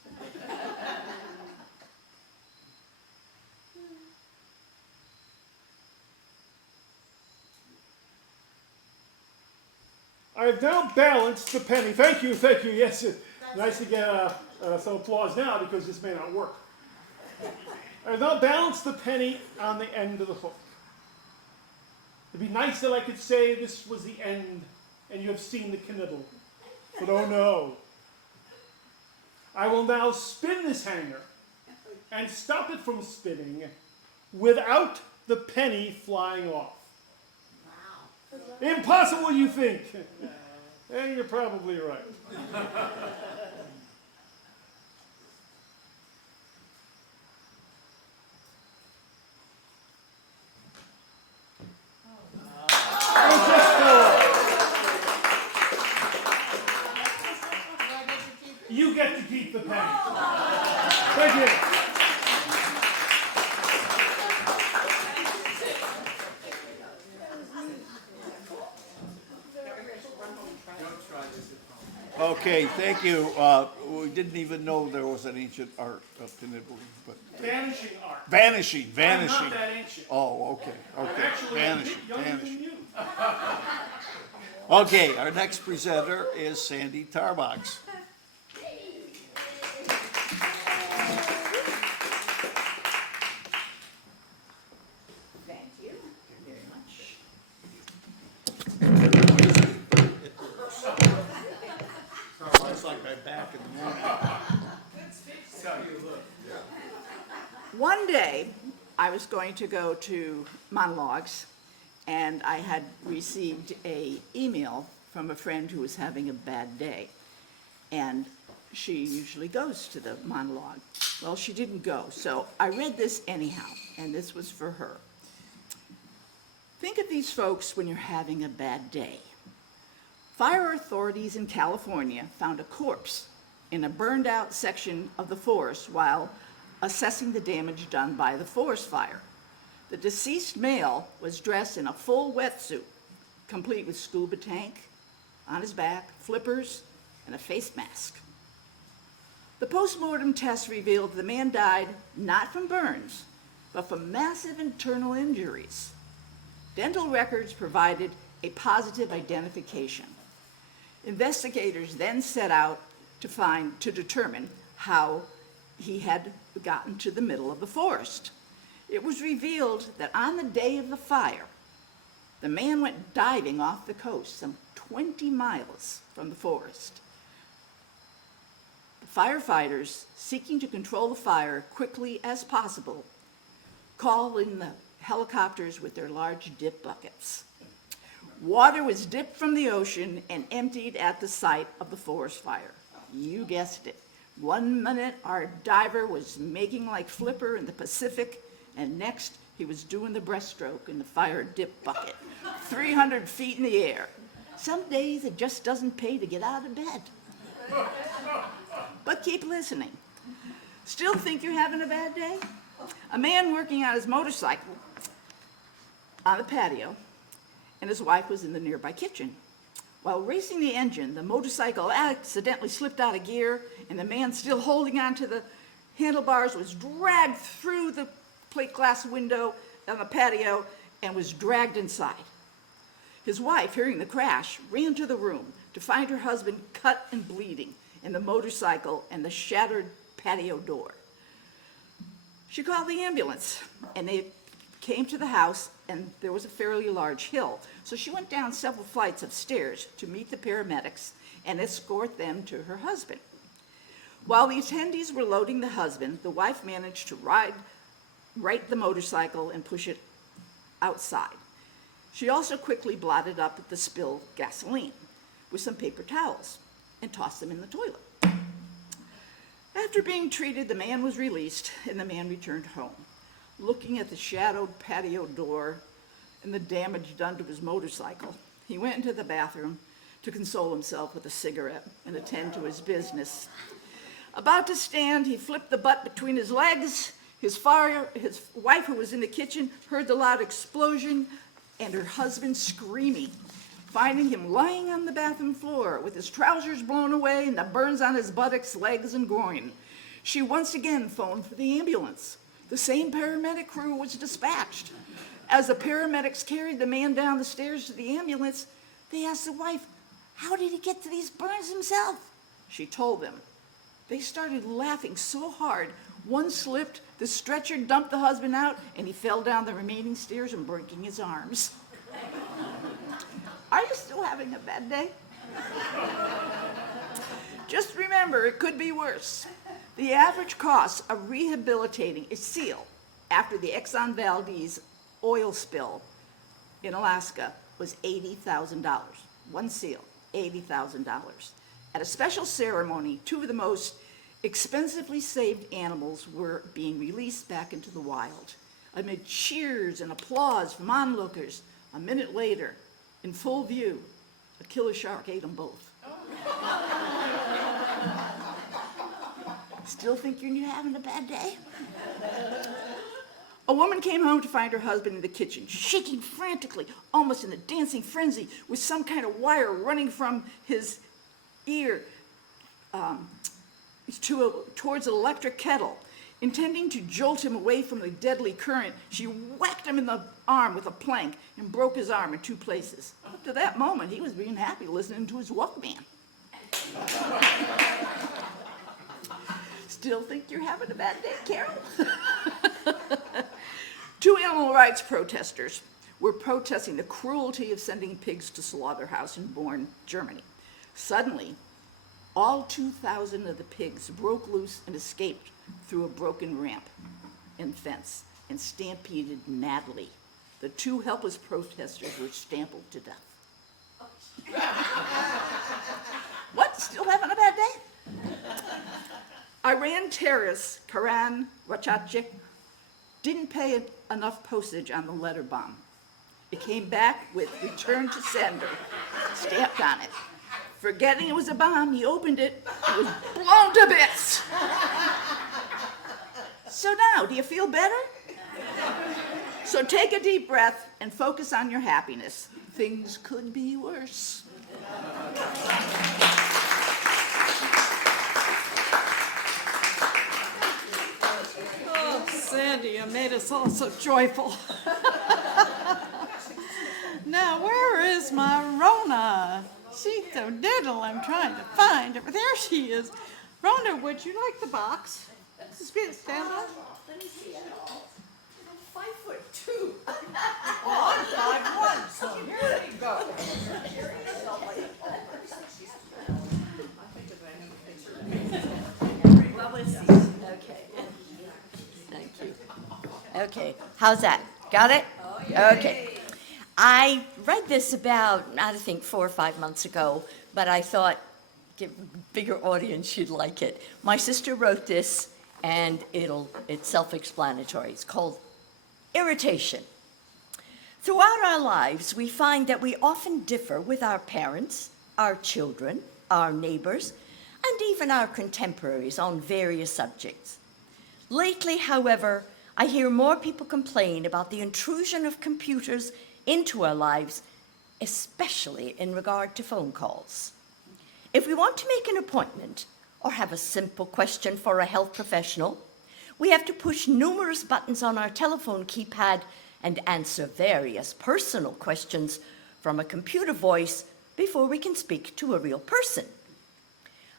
I have now balanced the penny. Thank you, yes. Nice to get some applause now because this may not work. I have now balanced the penny on the end of the hook. It'd be nice that I could say this was the end and you have seen the knibbling. But oh no. I will now spin this hanger and stop it from spinning without the penny flying off. Wow. Impossible, you think? And you're probably right. You get to keep the penny. Thank you. Okay, thank you. We didn't even know there was an ancient art of knibbling, but. Vanishing art. Vanishing. I'm not that ancient. Oh, okay, I'm actually a bit younger than you. Okay, our next presenter is Sandy Tarbox. Thank you very much. It's like One day, I was going to go to Monologues, and I had received a email from a friend who was having a bad day. And she usually goes to the monologue. Well, she didn't go, so I read this anyhow, and this was for her. Think of these folks when you're having a bad day. Fire authorities in California found a corpse in a burned out section of the forest while assessing the damage done by the forest fire. The deceased male was dressed in a full wetsuit, complete with scuba tank on his back, flippers, and a face mask. The postmortem test revealed the man died not from burns, but from massive internal injuries. Dental records provided a positive identification. Investigators then set out to determine how he had gotten to the middle of the forest. It was revealed that on the day of the fire, the man went diving off the coast, some 20 miles from the forest. The firefighters, seeking to control the fire quickly as possible, called in the helicopters with their large dip buckets. Water was dipped from the ocean and emptied at the site of the forest fire. You guessed it. 1 minute, our diver was making like Flipper in the Pacific, and next, he was doing the breaststroke in the fire dip bucket, 300 feet in the air. Some days it just doesn't pay to get out of bed. But keep listening. Still think you're having a bad day? A man working on his motorcycle on the patio, and his wife was in the nearby kitchen. While racing the engine, the motorcycle accidentally slipped out of gear, and the man, still holding onto the handlebars, was dragged through the plate glass window on the patio and was dragged inside. His wife, hearing the crash, ran to the room to find her husband cut and bleeding in the motorcycle and the shattered patio door. She called the ambulance, and they came to the house, and there was a fairly large hill. So she went down several flights of stairs to meet the paramedics and escort them to her husband. While the attendees were loading the husband, the wife managed to right the motorcycle and push it outside. She also quickly blotted up the spilled gasoline with some paper towels and tossed them in the toilet. After being treated, the man was released, and the man returned home. Looking at the shadowed patio door and the damage done to his motorcycle, he went into the bathroom to console himself with a cigarette and attend to his business. About to stand, he flipped the butt between his legs. His wife, who was in the kitchen, heard the loud explosion and her husband screaming, finding him lying on the bathroom floor with his trousers blown away and the burns on his buttocks, legs, and groin. She once again phoned for the ambulance. The same paramedic crew was dispatched. As the paramedics carried the man down the stairs to the ambulance, they asked the wife, "How did he get to these burns himself?" She told them. They started laughing so hard, one slipped, the stretcher dumped the husband out, and he fell down the remaining stairs and breaking his arms. Are you still having a bad day? Just remember, it could be worse. The average cost of rehabilitating a seal after the Exxon Valdez oil spill in Alaska was $80,000. One seal, $80,000. At a special ceremony, 2 of the most expensively saved animals were being released back into the wild. Amid cheers and applause from onlookers, a minute later, in full view, a killer shark ate them both. Still think you're having a bad day? A woman came home to find her husband in the kitchen, shaking frantically, almost in a dancing frenzy, with some kind of wire running from his ear towards an electric kettle. Intending to jolt him away from the deadly current, she whacked him in the arm with a plank and broke his arm in 2 places. Up to that moment, he was being happy listening to his Walkman. Still think you're having a bad day, Carol? 2 animal rights protesters were protesting the cruelty of sending pigs to slaughterhouse in Born, Germany. Suddenly, all 2,000 of the pigs broke loose and escaped through a broken ramp and fence and stampeded madly. The two helpless protesters were trampled to death. What? Still having a bad day? Iran terrorist Karan Rachachik didn't pay enough postage on the letter bomb. It came back with return to sender stamped on it. Forgetting it was a bomb, he opened it, it was blown to bits. So now, do you feel better? So take a deep breath and focus on your happiness. Things could be worse. Oh, Sandy, you made us all so joyful. Now, where is my Rona? She's so diddle, I'm trying to find her. There she is. Rona, would you like the box? Stand up. Let me see it all. I'm 5'2". Oh, I'm 5'1", so here we go. Well, let's see. Okay. Thank you. Okay, how's that? Got it? Okay. I read this about, I think, 4 or 5 months ago, but I thought, give a bigger audience, you'd like it. My sister wrote this, and it's self-explanatory. It's called Irritation. Throughout our lives, we find that we often differ with our parents, our children, our neighbors, and even our contemporaries on various subjects. Lately, however, I hear more people complain about the intrusion of computers into our lives, especially in regard to phone calls. If we want to make an appointment or have a simple question for a health professional, we have to push numerous buttons on our telephone keypad and answer various personal questions from a computer voice before we can speak to a real person.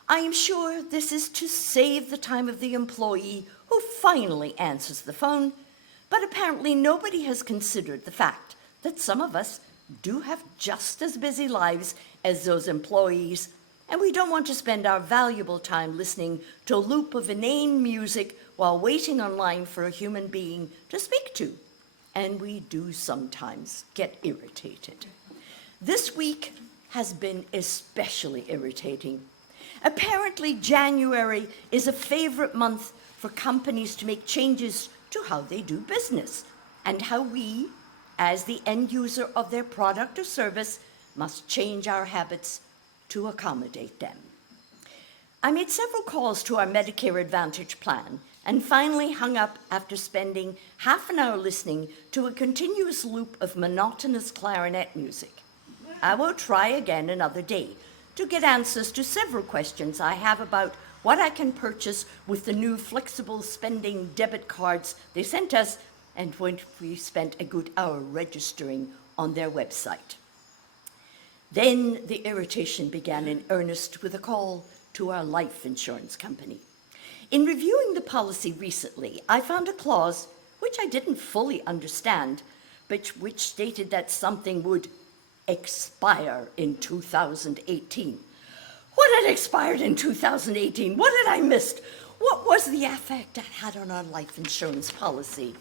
I am sure this is to save the time of the employee who finally answers the phone, but apparently nobody has considered the fact that some of us do have just as busy lives as those employees, and we don't want to spend our valuable time listening to a loop of inane music while waiting online for a human being to speak to. And we do sometimes get irritated. This week has been especially irritating. Apparently, January is a favorite month for companies to make changes to how they do business and how we, as the end user of their product or service, must change our habits to accommodate them. I made several calls to our Medicare Advantage plan and finally hung up after spending half an hour listening to a continuous loop of monotonous clarinet music. I will try again another day to get answers to several questions I have about what I can purchase with the new flexible spending debit cards they sent us and when we spent a good hour registering on their website. Then the irritation began in earnest with a call to our life insurance company. In reviewing the policy recently, I found a clause which I didn't fully understand, but which stated that something would expire in 2018. What had expired in 2018? What had I missed? What was the effect that had on our life insurance policy?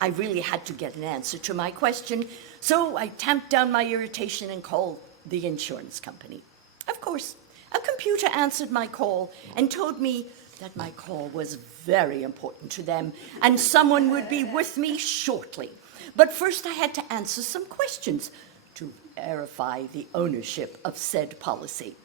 I really had to get an answer to my question, so I tamped down my irritation and called the insurance company. Of course, a computer answered my call and told me that my call was very important to them and someone would be with me shortly. But first I had to answer some questions to verify the ownership of said policy.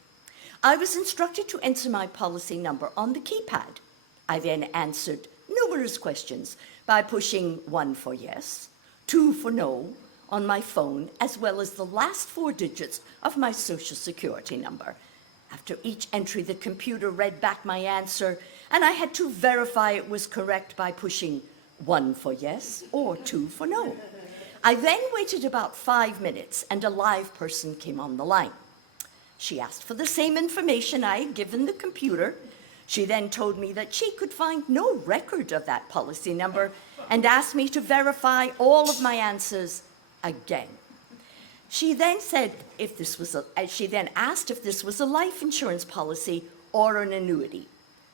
I was instructed to enter my policy number on the keypad. I then answered numerous questions by pushing 1 for yes, 2 for no on my phone, as well as the last 4 digits of my Social Security number. After each entry, the computer read back my answer, and I had to verify it was correct by pushing 1 for yes or 2 for no. I then waited about 5 minutes, and a live person came on the line. She asked for the same information I had given the computer. She then told me that she could find no record of that policy number and asked me to verify all of my answers again. She then asked if this was a life insurance policy or an annuity.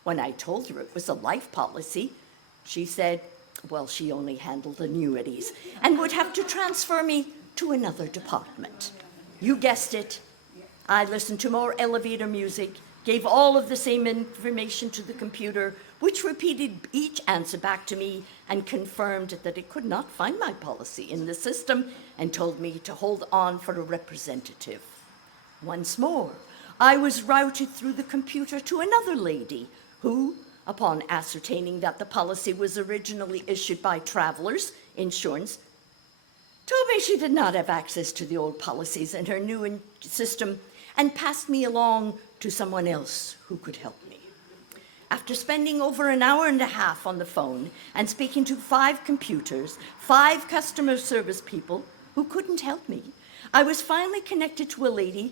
When I told her it was a life policy, she said, well, she only handled annuities and would have to transfer me to another department. You guessed it. I listened to more elevator music, gave all of the same information to the computer, which repeated each answer back to me and confirmed that it could not find my policy in the system and told me to hold on for a representative. Once more, I was routed through the computer to another lady who, upon ascertaining that the policy was originally issued by Travelers Insurance, told me she did not have access to the old policies in her new system and passed me along to someone else who could help me. After spending over an hour and a half on the phone and speaking to 5 computers, 5 customer service people who couldn't help me, I was finally connected to a lady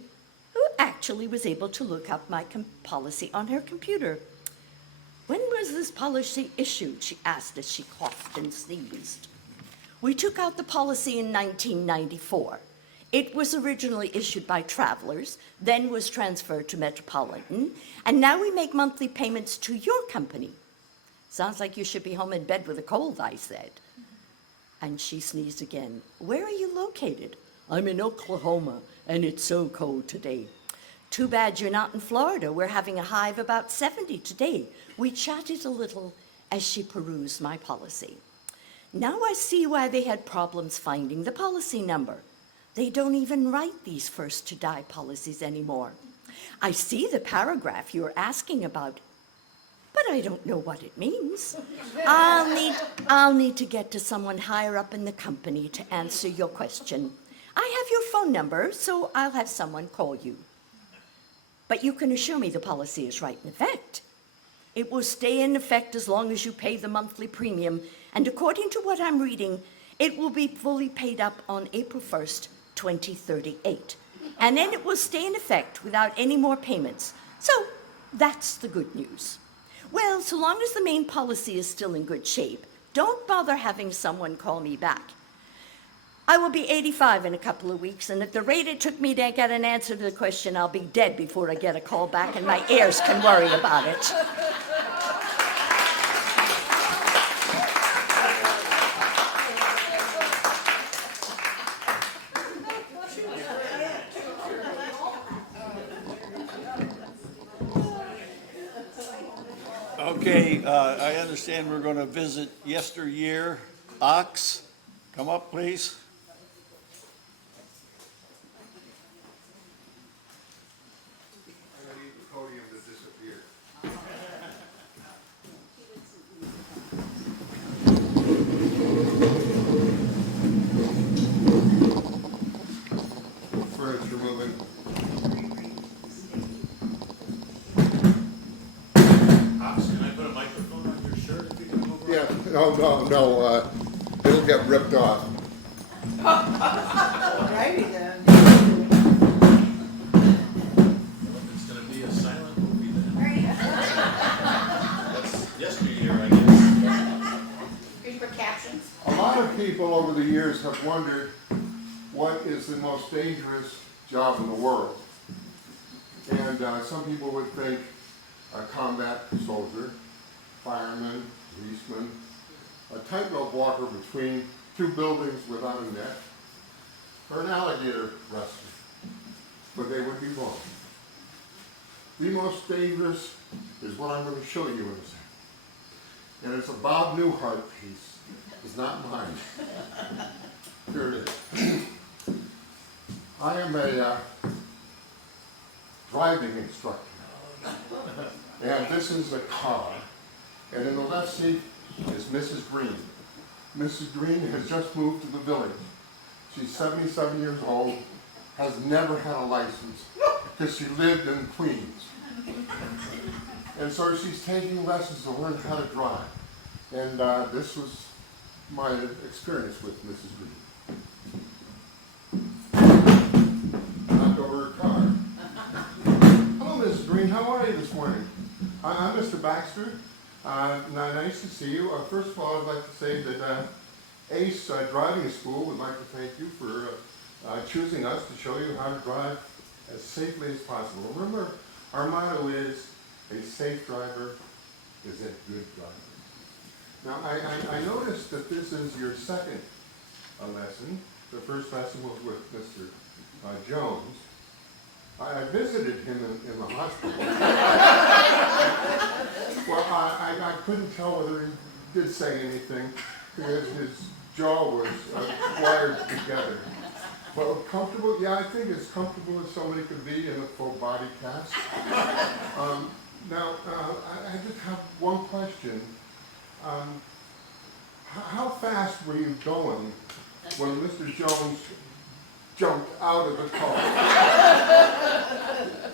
who actually was able to look up my policy on her computer. When was this policy issued? She asked as she coughed and sneezed. We took out the policy in 1994. It was originally issued by Travelers, then was transferred to Metropolitan, and now we make monthly payments to your company. Sounds like you should be home in bed with a cold, I said. And she sneezed again. Where are you located? I'm in Oklahoma, and it's so cold today. Too bad you're not in Florida. We're having a high of about 70 today. We chatted a little as she perused my policy. Now I see why they had problems finding the policy number. They don't even write these first to die policies anymore. I see the paragraph you're asking about, but I don't know what it means. I'll need to get to someone higher up in the company to answer your question. I have your phone number, so I'll have someone call you. But you can assure me the policy is right in effect. It will stay in effect as long as you pay the monthly premium, and according to what I'm reading, it will be fully paid up on April 1st, 2038. And then it will stay in effect without any more payments. So that's the good news. Well, so long as the main policy is still in good shape, don't bother having someone call me back. I will be 85 in a couple of weeks, and at the rate it took me to get an answer to the question, I'll be dead before I get a call back, and my heirs can worry about it. Okay, I understand we're going to visit yesteryear. Ox, come up, please. Furniture moving. Ox, can I put a microphone on your shirt if you can move around? Yeah, no, it'll get ripped off. Alrighty then. It's gonna be a silent movie then. That's yesteryear, I guess. Here's your captions. A lot of people over the years have wondered what is the most dangerous job in the world. And some people would think a combat soldier, fireman, policeman, a tightrope walker between 2 buildings without a net, or an alligator wrestler. But they would be wrong. The most dangerous is what I'm going to show you in a second. And it's a Bob Newhart piece. It's not mine. Here it is. I am a driving instructor. And this is a car. And in the left seat is Mrs. Green. Mrs. Green has just moved to the village. She's 77 years old, has never had a license because she lived in Queens. And so she's taking lessons to learn how to drive. And this was my experience with Mrs. Green. Knocked over her car. Hello, Mrs. Green. How are you this morning? I'm Mr. Baxter. Nice to see you. First of all, I'd like to say that ACE Driving School would like to thank you for choosing us to show you how to drive as safely as possible. Remember, our motto is a safe driver is it good driving? Now, I noticed that this is your second lesson. The first lesson was with Mr. Jones. I visited him in the hospital. Well, I couldn't tell whether he did say anything because his jaw was wired together. Well, comfortable? Yeah, I think as comfortable as somebody could be in a full body cast. Now, I just have one question. How fast were you going when Mr. Jones jumped out of the car?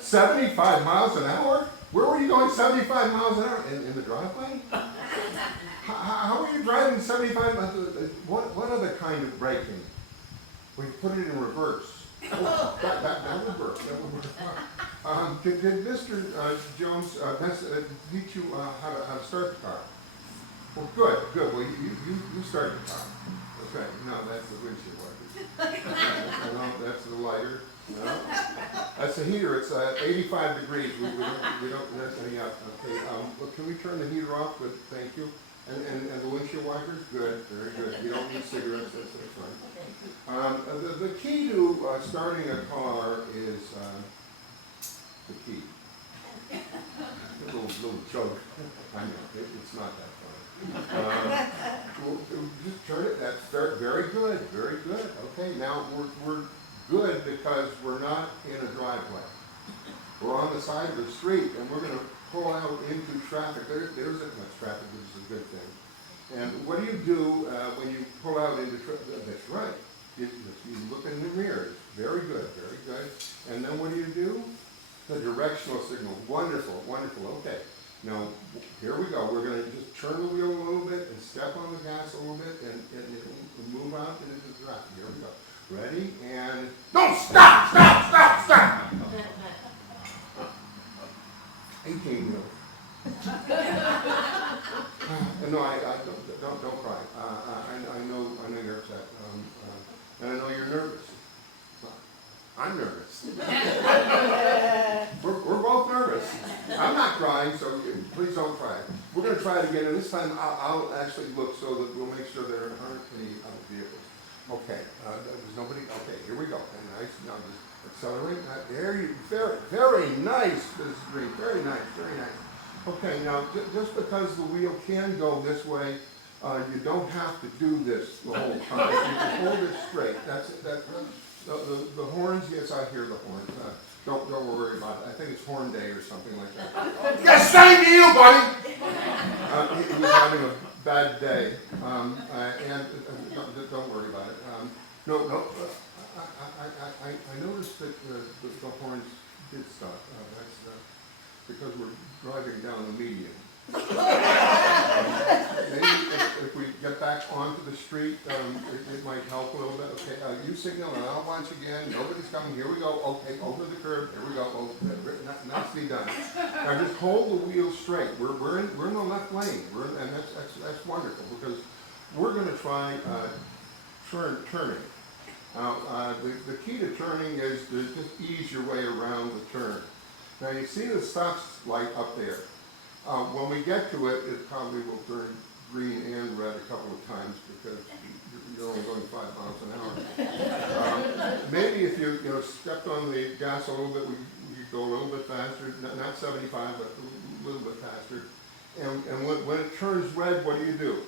75 miles an hour? Where were you going 75 miles an hour? In the driveway? How are you driving 75 miles? What other kind of braking? Well, you put it in reverse. Oh, that would work. That would work. Did Mr. Jones teach you how to start the car? Well, good. Well, you start the car. Okay. No, that's the windshield wiper. No, that's the lighter. No, that's the heater. It's 85 degrees. We don't mess any up. Okay. Well, can we turn the heater off? Good. Thank you. And the windshield wipers? Good. Very good. You don't need cigarettes. That's fine. The key to starting a car is the key. A little joke. I know, it's not that funny. Just turn it. That's very good. Very good. Okay, now we're good because we're not in a driveway. We're on the side of the street, and we're going to pull out into traffic. There isn't much traffic, which is a good thing. And what do you do when you pull out into traffic? That's right. You look in the mirrors. Very good, very good. And then what do? The directional signal. Wonderful, wonderful. Okay. Now, here we go. We're going to just turn the wheel a little bit and step on the gas a little bit and move out into the traffic. Here we go. Ready? And don't stop! 18 wheels. No, don't cry. I know you're upset. And I know you're nervous. I'm nervous. We're both nervous. I'm not crying, so please don't cry. We're going to try it again, and this time I'll actually look so that we'll make sure there aren't any other vehicles. Okay, there's nobody. Okay, here we go. And nice. Now just accelerate. There you. Very nice. This is green. Very nice. Very nice. Okay, now just because the wheel can go this way, you don't have to do this the whole time. You can hold it straight. That's it. The horns, yes, I hear the horns. Don't worry about it. I think it's Horn Day or something like that. Yes, same to you, buddy! He was having a bad day, and don't worry about it. No, I noticed that the horns did stop. That's because we're driving down the median. Maybe if we get back onto the street, it might help a little bit. Okay, you signal and I'll launch again. Nobody's coming. Here we go. Okay, over the curb. Here we go. Oh, nicely done. Now just hold the wheel straight. We're in the left lane. And that's wonderful because we're going to try turning. Now the key to turning is to just ease your way around the turn. Now you see the stop light up there. When we get to it, it probably will turn green and red a couple of times because you're only going 5 miles an hour. Maybe if you stepped on the gas a little bit, we could go a little bit faster, not 75, but a little bit faster. And when it turns red, what do?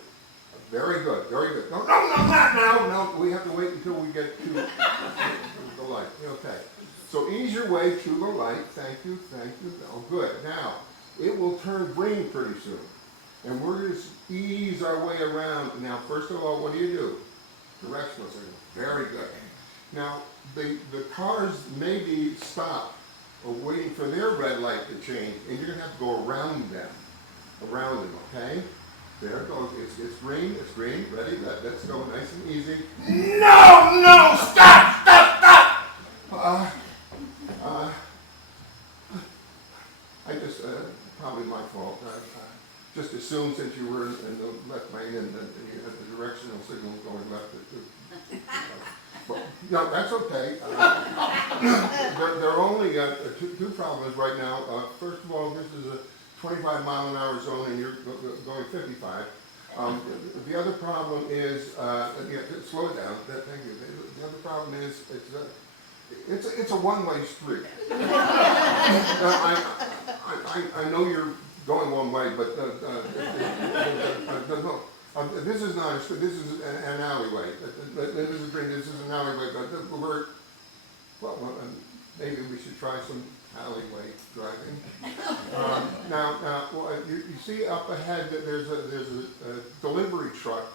Very good, very good. No, not now. No, we have to wait until we get to the light. Okay. So ease your way to the light. Thank you. Oh, good. Now, it will turn green pretty soon. And we're going to ease our way around. Now, first of all, what do? Directional signal. Very good. Now, the cars may be stopped or waiting for their red light to change, and you're going to have to go around them, okay? There it goes. It's green. Ready? Let's go nice and easy. No! Stop! I just, probably my fault. Just assumed since you were in the left lane and you had the directional signal going left. No, that's okay. There are only two problems right now. First of all, this is a 25-mile-an-hour zone and you're going 55. The other problem is, slow it down, thank you. The other problem is, it's a one-way street. I know you're going one way, but no. This is not a street, this is an alleyway. This is an alleyway, but maybe we should try some alleyway driving. You see up ahead that there's a delivery truck,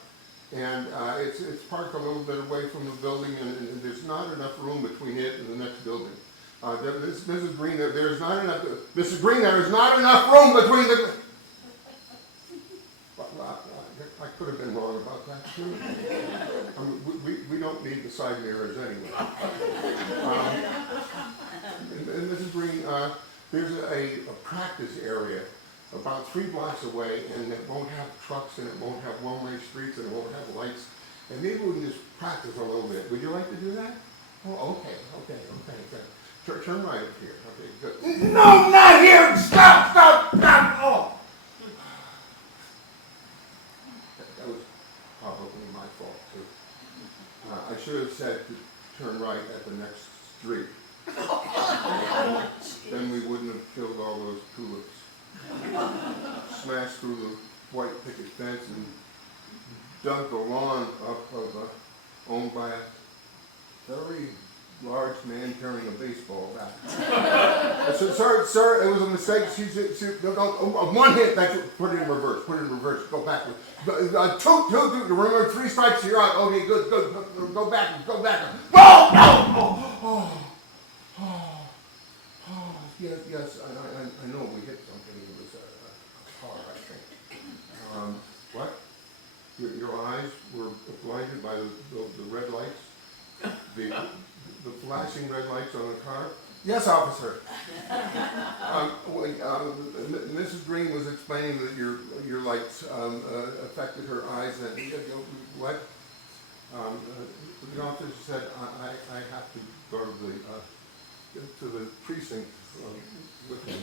and it's parked a little bit away from the building, and there's not enough room between it and the next building. Mrs. Green, there's not enough. Mrs. Green, there is not enough room between the. I could have been wrong about that too. We don't need the side mirrors anyway. And Mrs. Green, there's a practice area about 3 blocks away, and it won't have trucks, and it won't have one-way streets, and it won't have lights. And maybe we can just practice a little bit. Would you like to do that? Oh, okay. Turn right up here. Okay, good. No, not here! Stop! Oh! That was probably my fault, too. I should have said to turn right at the next street. Then we wouldn't have killed all those tulips. Smashed through the white picket fence and dug the lawn up of owned by a very large man carrying a baseball bat. I said, sir, it was a mistake. One hit, put it in reverse, go backwards. Two, remember 3 strikes, you're out. Okay, good, go back. Whoa! Yes, I know we hit something. It was a car, I think. What? Your eyes were blinded by the red lights? The flashing red lights on the car? Yes, officer. Mrs. Green was explaining that your lights affected her eyes. And what? The officer said, I have to go to the precinct with him.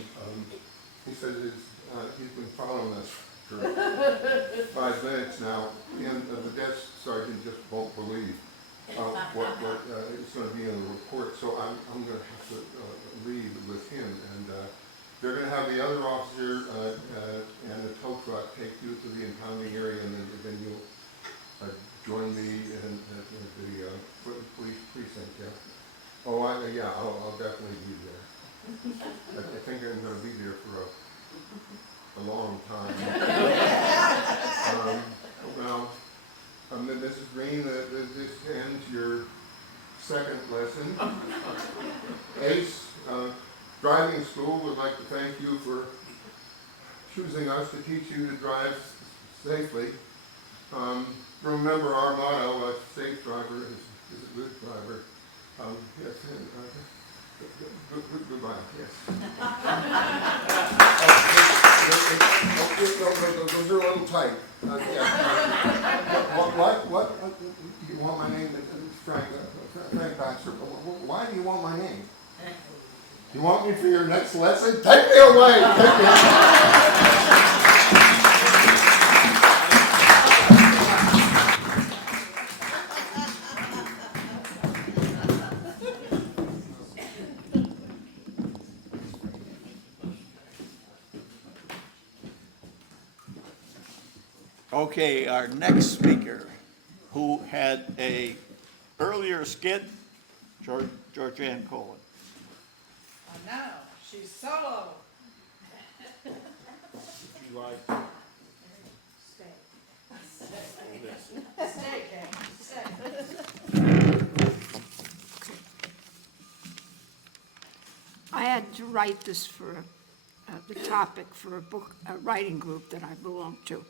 He said he's been following us for 5 minutes now, and the desk sergeant just won't believe what is going to be in the report. So I'm going to have to read with him, and they're going to have the other officer and the tow truck take you to the impounding area, and then you'll join me in the police precinct. Yeah. Oh, I'll definitely be there. I think I'm going to be there for a long time. Mrs. Green, this ends your second lesson. Ace, driving school would like to thank you for choosing us to teach you to drive safely. Remember our motto, a safe driver is a good driver. Yes, goodbye, yes. Those are a little tight. What? You want my name? Frank Baxter. Why do you want my name? You want me for your next lesson? Take me away! Okay, our next speaker, who had a earlier skit, Georgeann Colin. And now, she's solo. You like Stay, Kay, stay. I had to write this for the topic for a writing group that I belong to.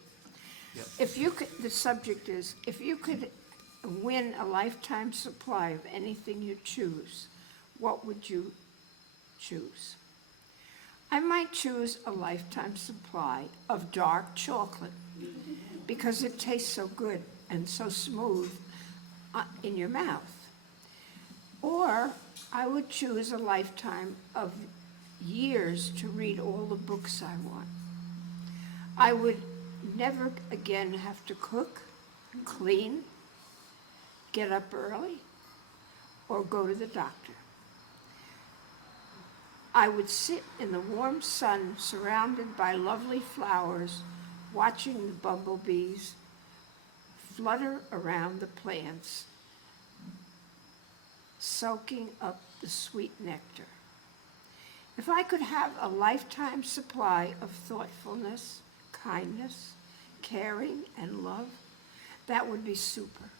Yep. If you could, the subject is, if you could win a lifetime supply of anything you choose, what would you choose? I might choose a lifetime supply of dark chocolate because it tastes so good and so smooth in your mouth. Or I would choose a lifetime of years to read all the books I want. I would never again have to cook, clean, get up early, or go to the doctor. I would sit in the warm sun surrounded by lovely flowers, watching the bumblebees flutter around the plants, soaking up the sweet nectar. If I could have a lifetime supply of thoughtfulness, kindness, caring, and love, that would be super.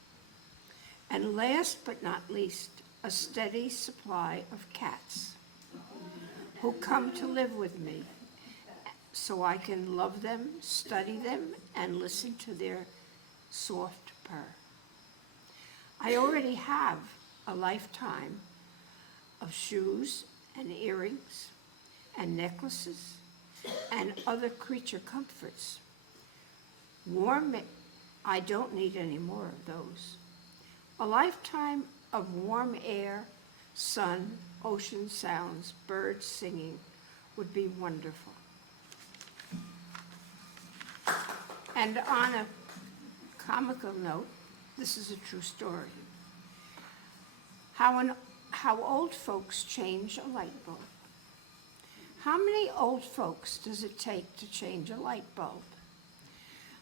And last but not least, a steady supply of cats who come to live with me so I can love them, study them, and listen to their soft purr. I already have a lifetime of shoes and earrings and necklaces and other creature comforts. I don't need any more of those. A lifetime of warm air, sun, ocean sounds, birds singing would be wonderful. And on a comical note, this is a true story. How old folks change a light bulb. How many old folks does it take to change a light bulb?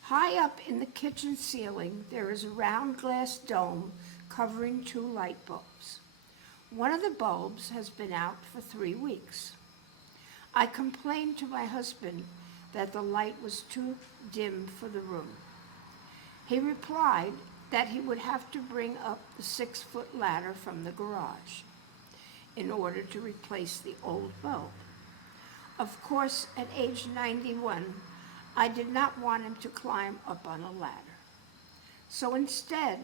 High up in the kitchen ceiling, there is a round glass dome covering 2 light bulbs. One of the bulbs has been out for 3 weeks. I complained to my husband that the light was too dim for the room. He replied that he would have to bring up the 6-foot ladder from the garage in order to replace the old bulb. Of course, at age 91, I did not want him to climb up on a ladder. So instead,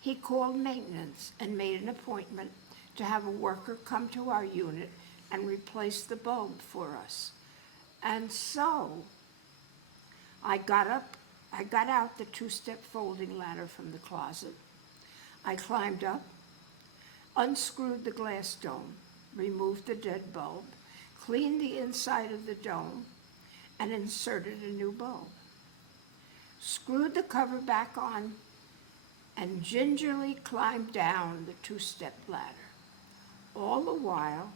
he called maintenance and made an appointment to have a worker come to our unit and replace the bulb for us. And so, I got out the 2-step folding ladder from the closet. I climbed up, unscrewed the glass dome, removed the dead bulb, cleaned the inside of the dome, and inserted a new bulb. Screwed the cover back on, and gingerly climbed down the 2-step ladder. All the while,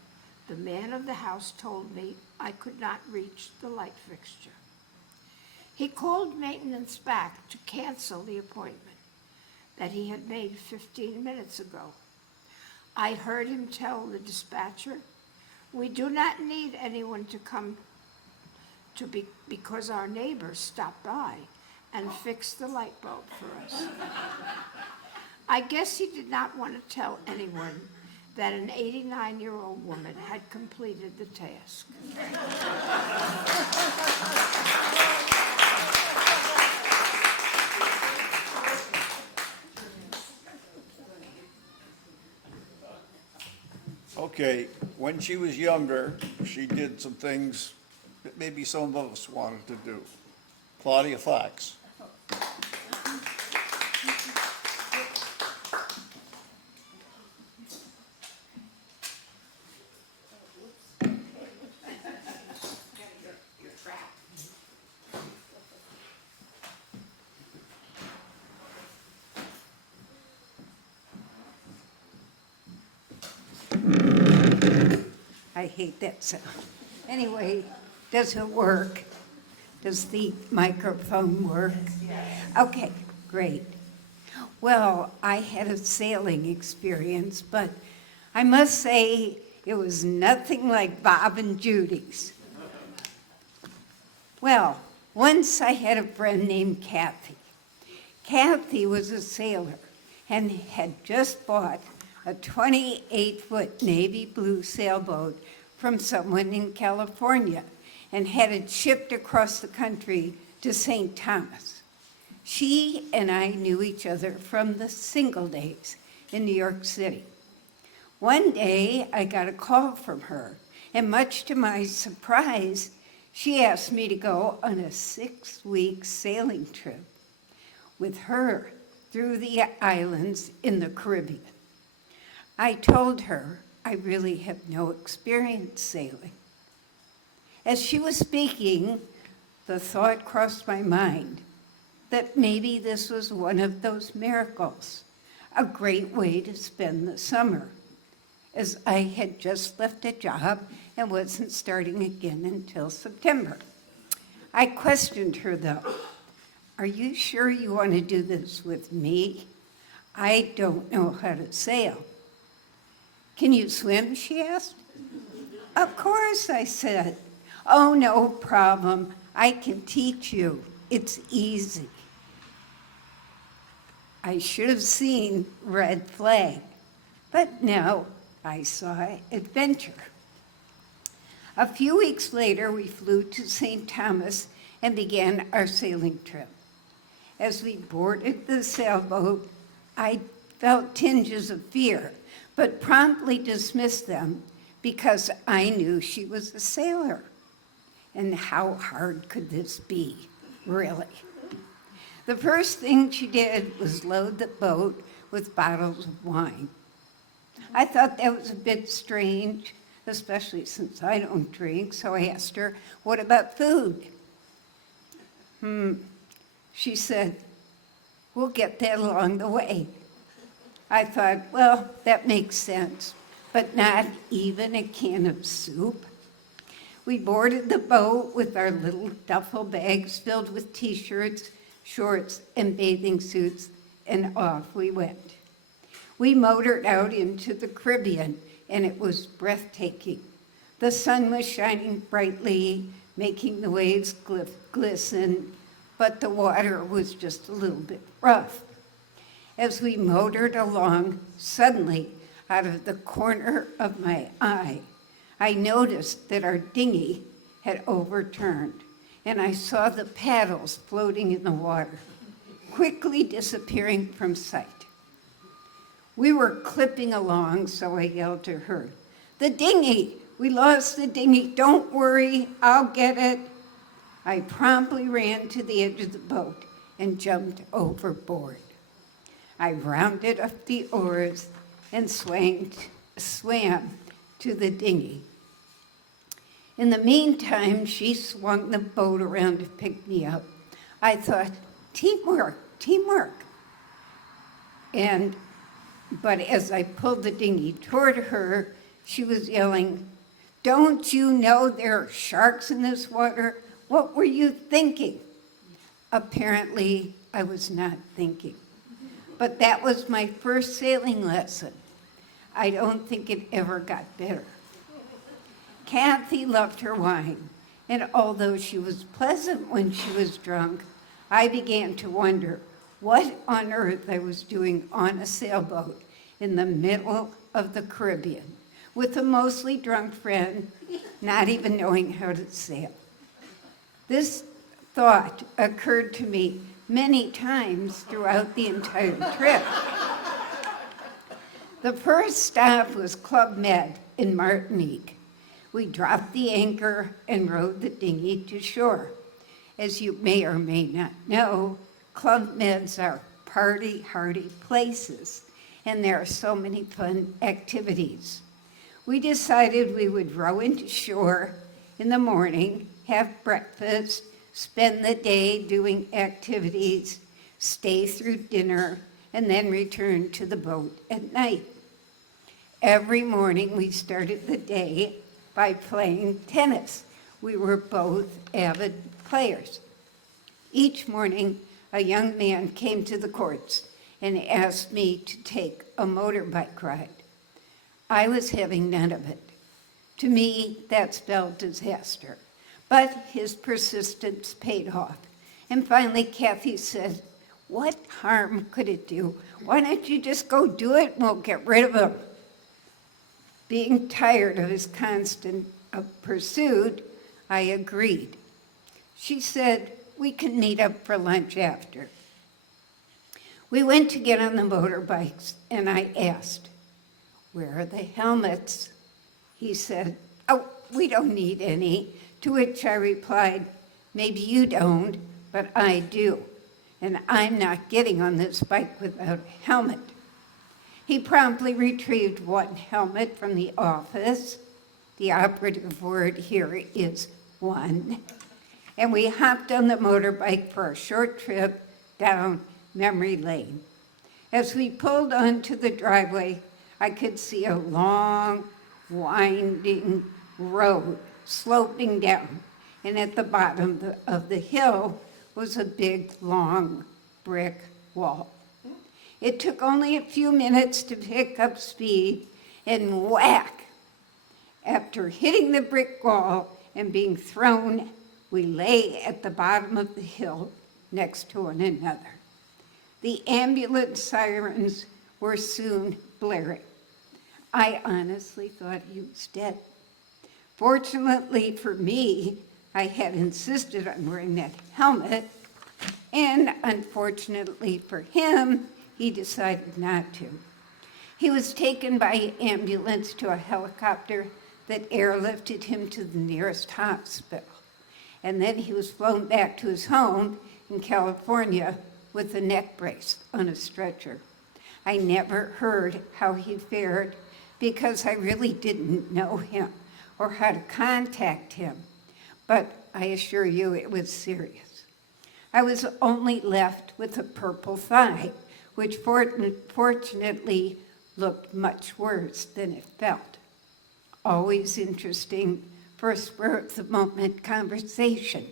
the man of the house told me I could not reach the light fixture. He called maintenance back to cancel the appointment that he had made 15 minutes ago. I heard him tell the dispatcher, "We do not need anyone to come because our neighbors stopped by and fixed the light bulb for us." I guess he did not want to tell anyone that an 89-year-old woman had completed the task. Okay, when she was younger, she did some things that maybe some of us wanted to do. Claudia Fox. I hate that sound. Anyway, does it work? Does the microphone work? Okay, great. Well, I had a sailing experience, but I must say it was nothing like Bob and Judy's. Well, once I had a friend named Kathy. Kathy was a sailor and had just bought a 28-foot navy blue sailboat from someone in California and had it shipped across the country to St. Thomas. She and I knew each other from the single days in New York City. One day, I got a call from her, and much to my surprise, she asked me to go on a 6-week sailing trip with her through the islands in the Caribbean. I told her I really have no experience sailing. As she was speaking, the thought crossed my mind that maybe this was one of those miracles, a great way to spend the summer, as I had just left a job and wasn't starting again until September. I questioned her though. Are you sure you want to do this with me? I don't know how to sail. Can you swim, she asked. Of course, I said. Oh, no problem. I can teach you. It's easy. I should have seen red flag, but no, I saw adventure. A few weeks later, we flew to St. Thomas and began our sailing trip. As we boarded the sailboat, I felt tinges of fear, but promptly dismissed them because I knew she was a sailor. And how hard could this be, really? The first thing she did was load the boat with bottles of wine. I thought that was a bit strange, especially since I don't drink, so I asked her, what about food? She said, we'll get that along the way. I thought, well, that makes sense, but not even a can of soup? We boarded the boat with our little duffel bags filled with t-shirts, shorts, and bathing suits, and off we went. We motored out into the Caribbean, and it was breathtaking. The sun was shining brightly, making the waves glisten, but the water was just a little bit rough. As we motored along, suddenly, out of the corner of my eye, I noticed that our dinghy had overturned, and I saw the paddles floating in the water, quickly disappearing from sight. We were clipping along, so I yelled to her, "The dinghy! We lost the dinghy! Don't worry, I'll get it!" I promptly ran to the edge of the boat and jumped overboard. I rounded up the oars and swam to the dinghy. In the meantime, she swung the boat around to pick me up. I thought, teamwork, teamwork. But as I pulled the dinghy toward her, she was yelling, "Don't you know there are sharks in this water? What were you thinking?" Apparently, I was not thinking. But that was my first sailing lesson. I don't think it ever got better. Kathy loved her wine, and although she was pleasant when she was drunk, I began to wonder what on earth I was doing on a sailboat in the middle of the Caribbean with a mostly drunk friend, not even knowing how to sail. This thought occurred to me many times throughout the entire trip. The first stop was Club Med in Martinique. We dropped the anchor and rowed the dinghy to shore. As you may or may not know, Club Meds are party-hardy places, and there are so many fun activities. We decided we would row into shore in the morning, have breakfast, spend the day doing activities, stay through dinner, and then return to the boat at night. Every morning we started the day by playing tennis. We were both avid players. Each morning, a young man came to the courts and asked me to take a motorbike ride. I was having none of it. To me, that spelled disaster. But his persistence paid off. And finally, Kathy said, "What harm could it do? Why don't you just go do it and we'll get rid of him?" Being tired of his constant pursuit, I agreed. She said, "We can meet up for lunch after." We went to get on the motorbikes, and I asked, "Where are the helmets?" He said, "Oh, we don't need any." To which I replied, "Maybe you don't, but I do, and I'm not getting on this bike without a helmet." He promptly retrieved one helmet from the office. The operative word here is one. and we hopped on the motorbike for a short trip down memory lane. As we pulled onto the driveway, I could see a long, winding road sloping down, and at the bottom of the hill was a big, long brick wall. It took only a few minutes to pick up speed, and whack! After hitting the brick wall and being thrown, we lay at the bottom of the hill next to one another. The ambulance sirens were soon blaring. I honestly thought he was dead. Fortunately for me, I had insisted on wearing that helmet, and unfortunately for him, he decided not to. He was taken by ambulance to a helicopter that airlifted him to the nearest hospital. And then he was flown back to his home in California with a neck brace on a stretcher. I never heard how he fared because I really didn't know him or how to contact him. But I assure you it was serious. I was only left with a purple thigh, which fortunately looked much worse than it felt. Always interesting for a spur-of-the-moment conversation.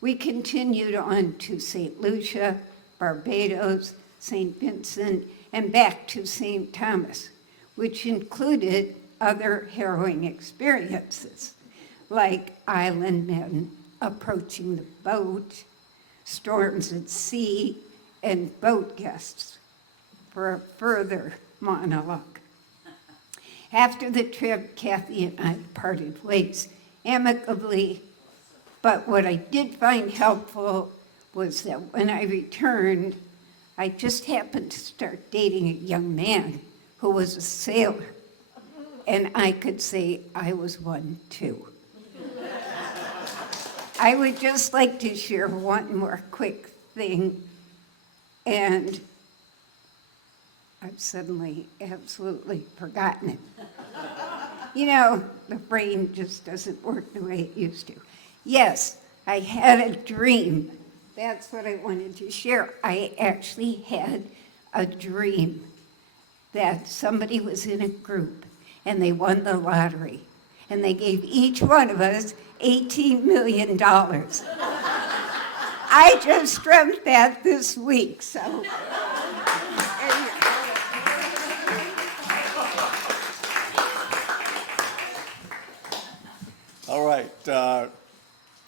We continued on to St. Lucia, Barbados, St. Vincent, and back to St. Thomas, which included other harrowing experiences, like island men approaching the boat, storms at sea, and boat guests, for a further monologue. After the trip, Kathy and I parted ways amicably, but what I did find helpful was that when I returned, I just happened to start dating a young man who was a sailor, and I could say I was one too. I would just like to share one more quick thing, and I've suddenly absolutely forgotten it. You know, the brain just doesn't work the way it used to. Yes, I had a dream. That's what I wanted to share. I actually had a dream that somebody was in a group and they won the lottery, and they gave each one of us $18 million. I just dreamt that this week, so. All right,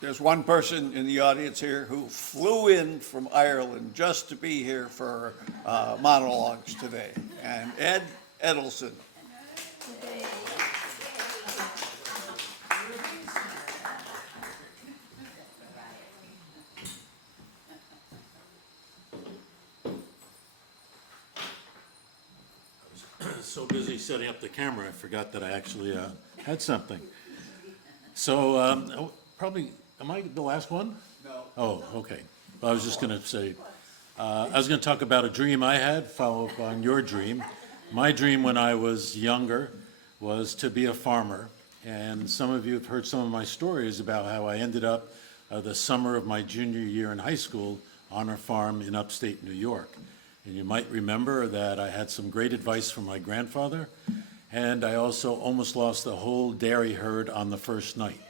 there's one person in the audience here who flew in from Ireland just to be here for monologues today, and Ed Edelson. So busy setting up the camera, I forgot that I actually had something. So probably, am I the last one? No. Oh, okay. Well, I was just going to say, I was going to talk about a dream I had, follow up on your dream. My dream when I was younger was to be a farmer. And some of you have heard some of my stories about how I ended up the summer of my junior year in high school on a farm in upstate New York. And you might remember that I had some great advice from my grandfather, and I also almost lost the whole dairy herd on the first night.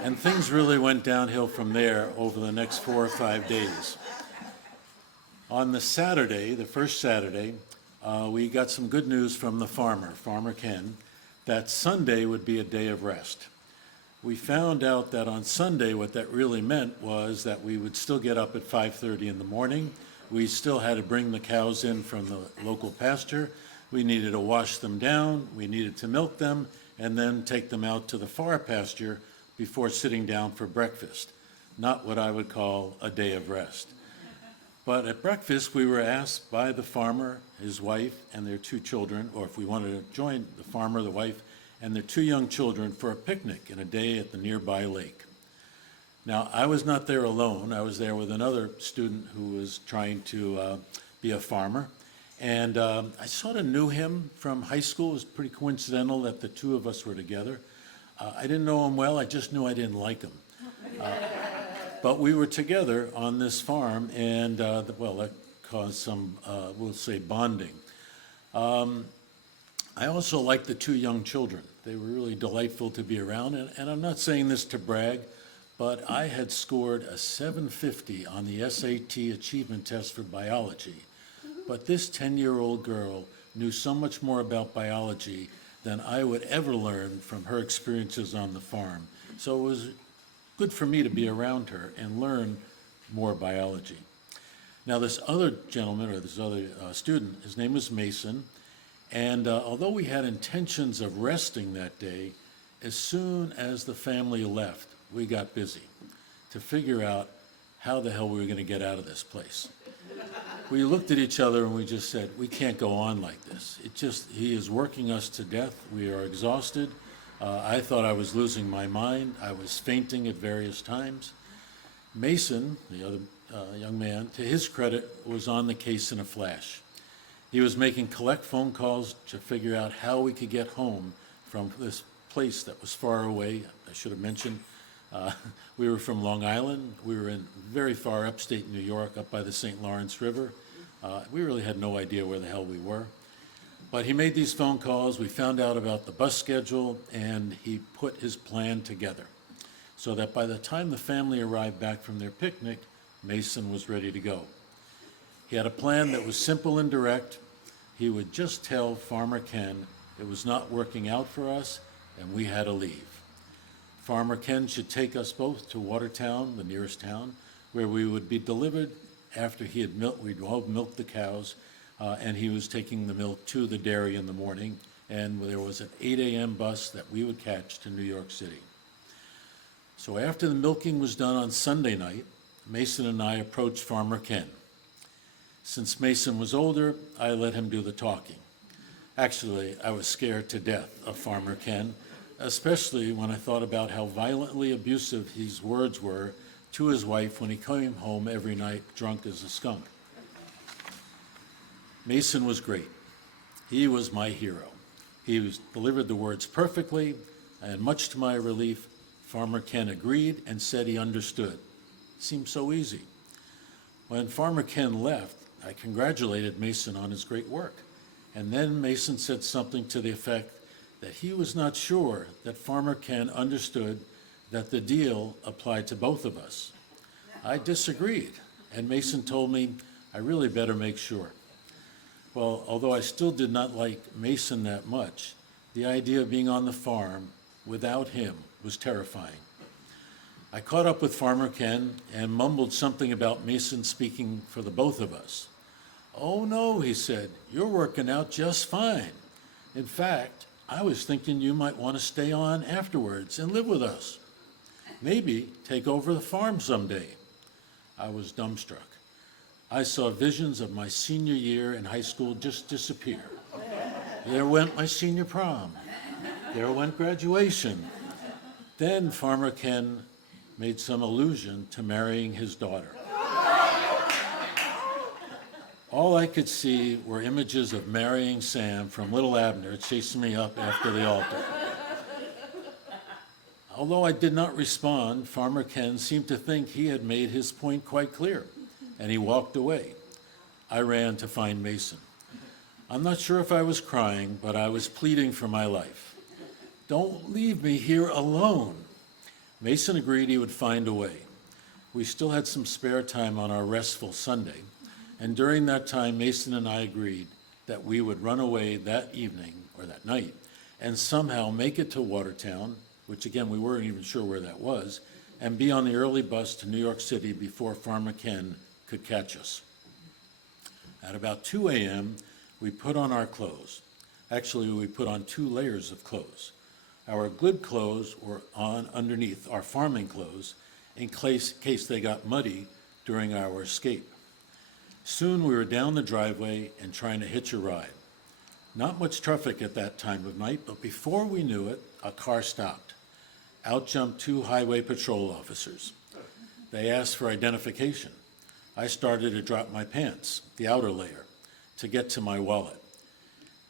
And things really went downhill from there over the next 4 or 5 days. On the Saturday, the first Saturday, we got some good news from the farmer, Farmer Ken, that Sunday would be a day of rest. We found out that on Sunday what that really meant was that we would still get up at 5:30 in the morning. We still had to bring the cows in from the local pasture. We needed to wash them down, we needed to milk them, and then take them out to the far pasture before sitting down for breakfast. Not what I would call a day of rest. But at breakfast, we were asked by the farmer, his wife, and their 2 children, or if we wanted to join the farmer, the wife, and their 2 young children for a picnic and a day at the nearby lake. Now, I was not there alone. I was there with another student who was trying to be a farmer. And I sort of knew him from high school. It was pretty coincidental that the 2 of us were together. I didn't know him well, I just knew I didn't like him. But we were together on this farm, and, well, that caused some, we'll say, bonding. I also liked the two young children. They were really delightful to be around, and I'm not saying this to brag, but I had scored a 750 on the SAT achievement test for biology. But this 10-year-old girl knew so much more about biology than I would ever learn from her experiences on the farm. So it was good for me to be around her and learn more biology. Now this other gentleman, or this other student, his name was Mason, and although we had intentions of resting that day, as soon as the family left, we got busy to figure out how the hell we were going to get out of this place. We looked at each other and we just said, we can't go on like this. He is working us to death. We are exhausted. I thought I was losing my mind. I was fainting at various times. Mason, the other young man, to his credit, was on the case in a flash. He was making collect phone calls to figure out how we could get home from this place that was far away. I should have mentioned, we were from Long Island. We were in very far upstate New York, up by the St. Lawrence River. We really had no idea where the hell we were. But he made these phone calls, we found out about the bus schedule, and he put his plan together so that by the time the family arrived back from their picnic, Mason was ready to go. He had a plan that was simple and direct. He would just tell Farmer Ken it was not working out for us and we had to leave. Farmer Ken should take us both to Watertown, the nearest town, where we would be delivered after he had we'd all milked the cows, and he was taking the milk to the dairy in the morning, and there was an 8 a.m. bus that we would catch to New York City. So after the milking was done on Sunday night, Mason and I approached Farmer Ken. Since Mason was older, I let him do the talking. Actually, I was scared to death of Farmer Ken, especially when I thought about how violently abusive his words were to his wife when he came home every night drunk as a skunk. Mason was great. He was my hero. He delivered the words perfectly, and much to my relief, Farmer Ken agreed and said he understood. It seemed so easy. When Farmer Ken left, I congratulated Mason on his great work. And then Mason said something to the effect that he was not sure that Farmer Ken understood that the deal applied to both of us. I disagreed, and Mason told me I really better make sure. Well, although I still did not like Mason that much, the idea of being on the farm without him was terrifying. I caught up with Farmer Ken and mumbled something about Mason speaking for the both of us. "Oh no," he said, "you're working out just fine. In fact, I was thinking you might want to stay on afterwards and live with us. Maybe take over the farm someday." I was dumbstruck. I saw visions of my senior year in high school just disappear. There went my senior prom. There went graduation. Then Farmer Ken made some allusion to marrying his daughter. All I could see were images of marrying Sam from Little Abner chasing me up after the altar. Although I did not respond, Farmer Ken seemed to think he had made his point quite clear, and he walked away. I ran to find Mason. I'm not sure if I was crying, but I was pleading for my life. "Don't leave me here alone." Mason agreed he would find a way. We still had some spare time on our restful Sunday, and during that time, Mason and I agreed that we would run away that evening, or that night, and somehow make it to Watertown, which again, we weren't even sure where that was, and be on the early bus to New York City before Farmer Ken could catch us. At about 2 a.m., we put on our clothes. Actually, we put on 2 layers of clothes. Our good clothes were on underneath our farming clothes in case they got muddy during our escape. Soon we were down the driveway and trying to hitch a ride. Not much traffic at that time of night, but before we knew it, a car stopped. Out jumped 2 highway patrol officers. They asked for identification. I started to drop my pants, the outer layer, to get to my wallet.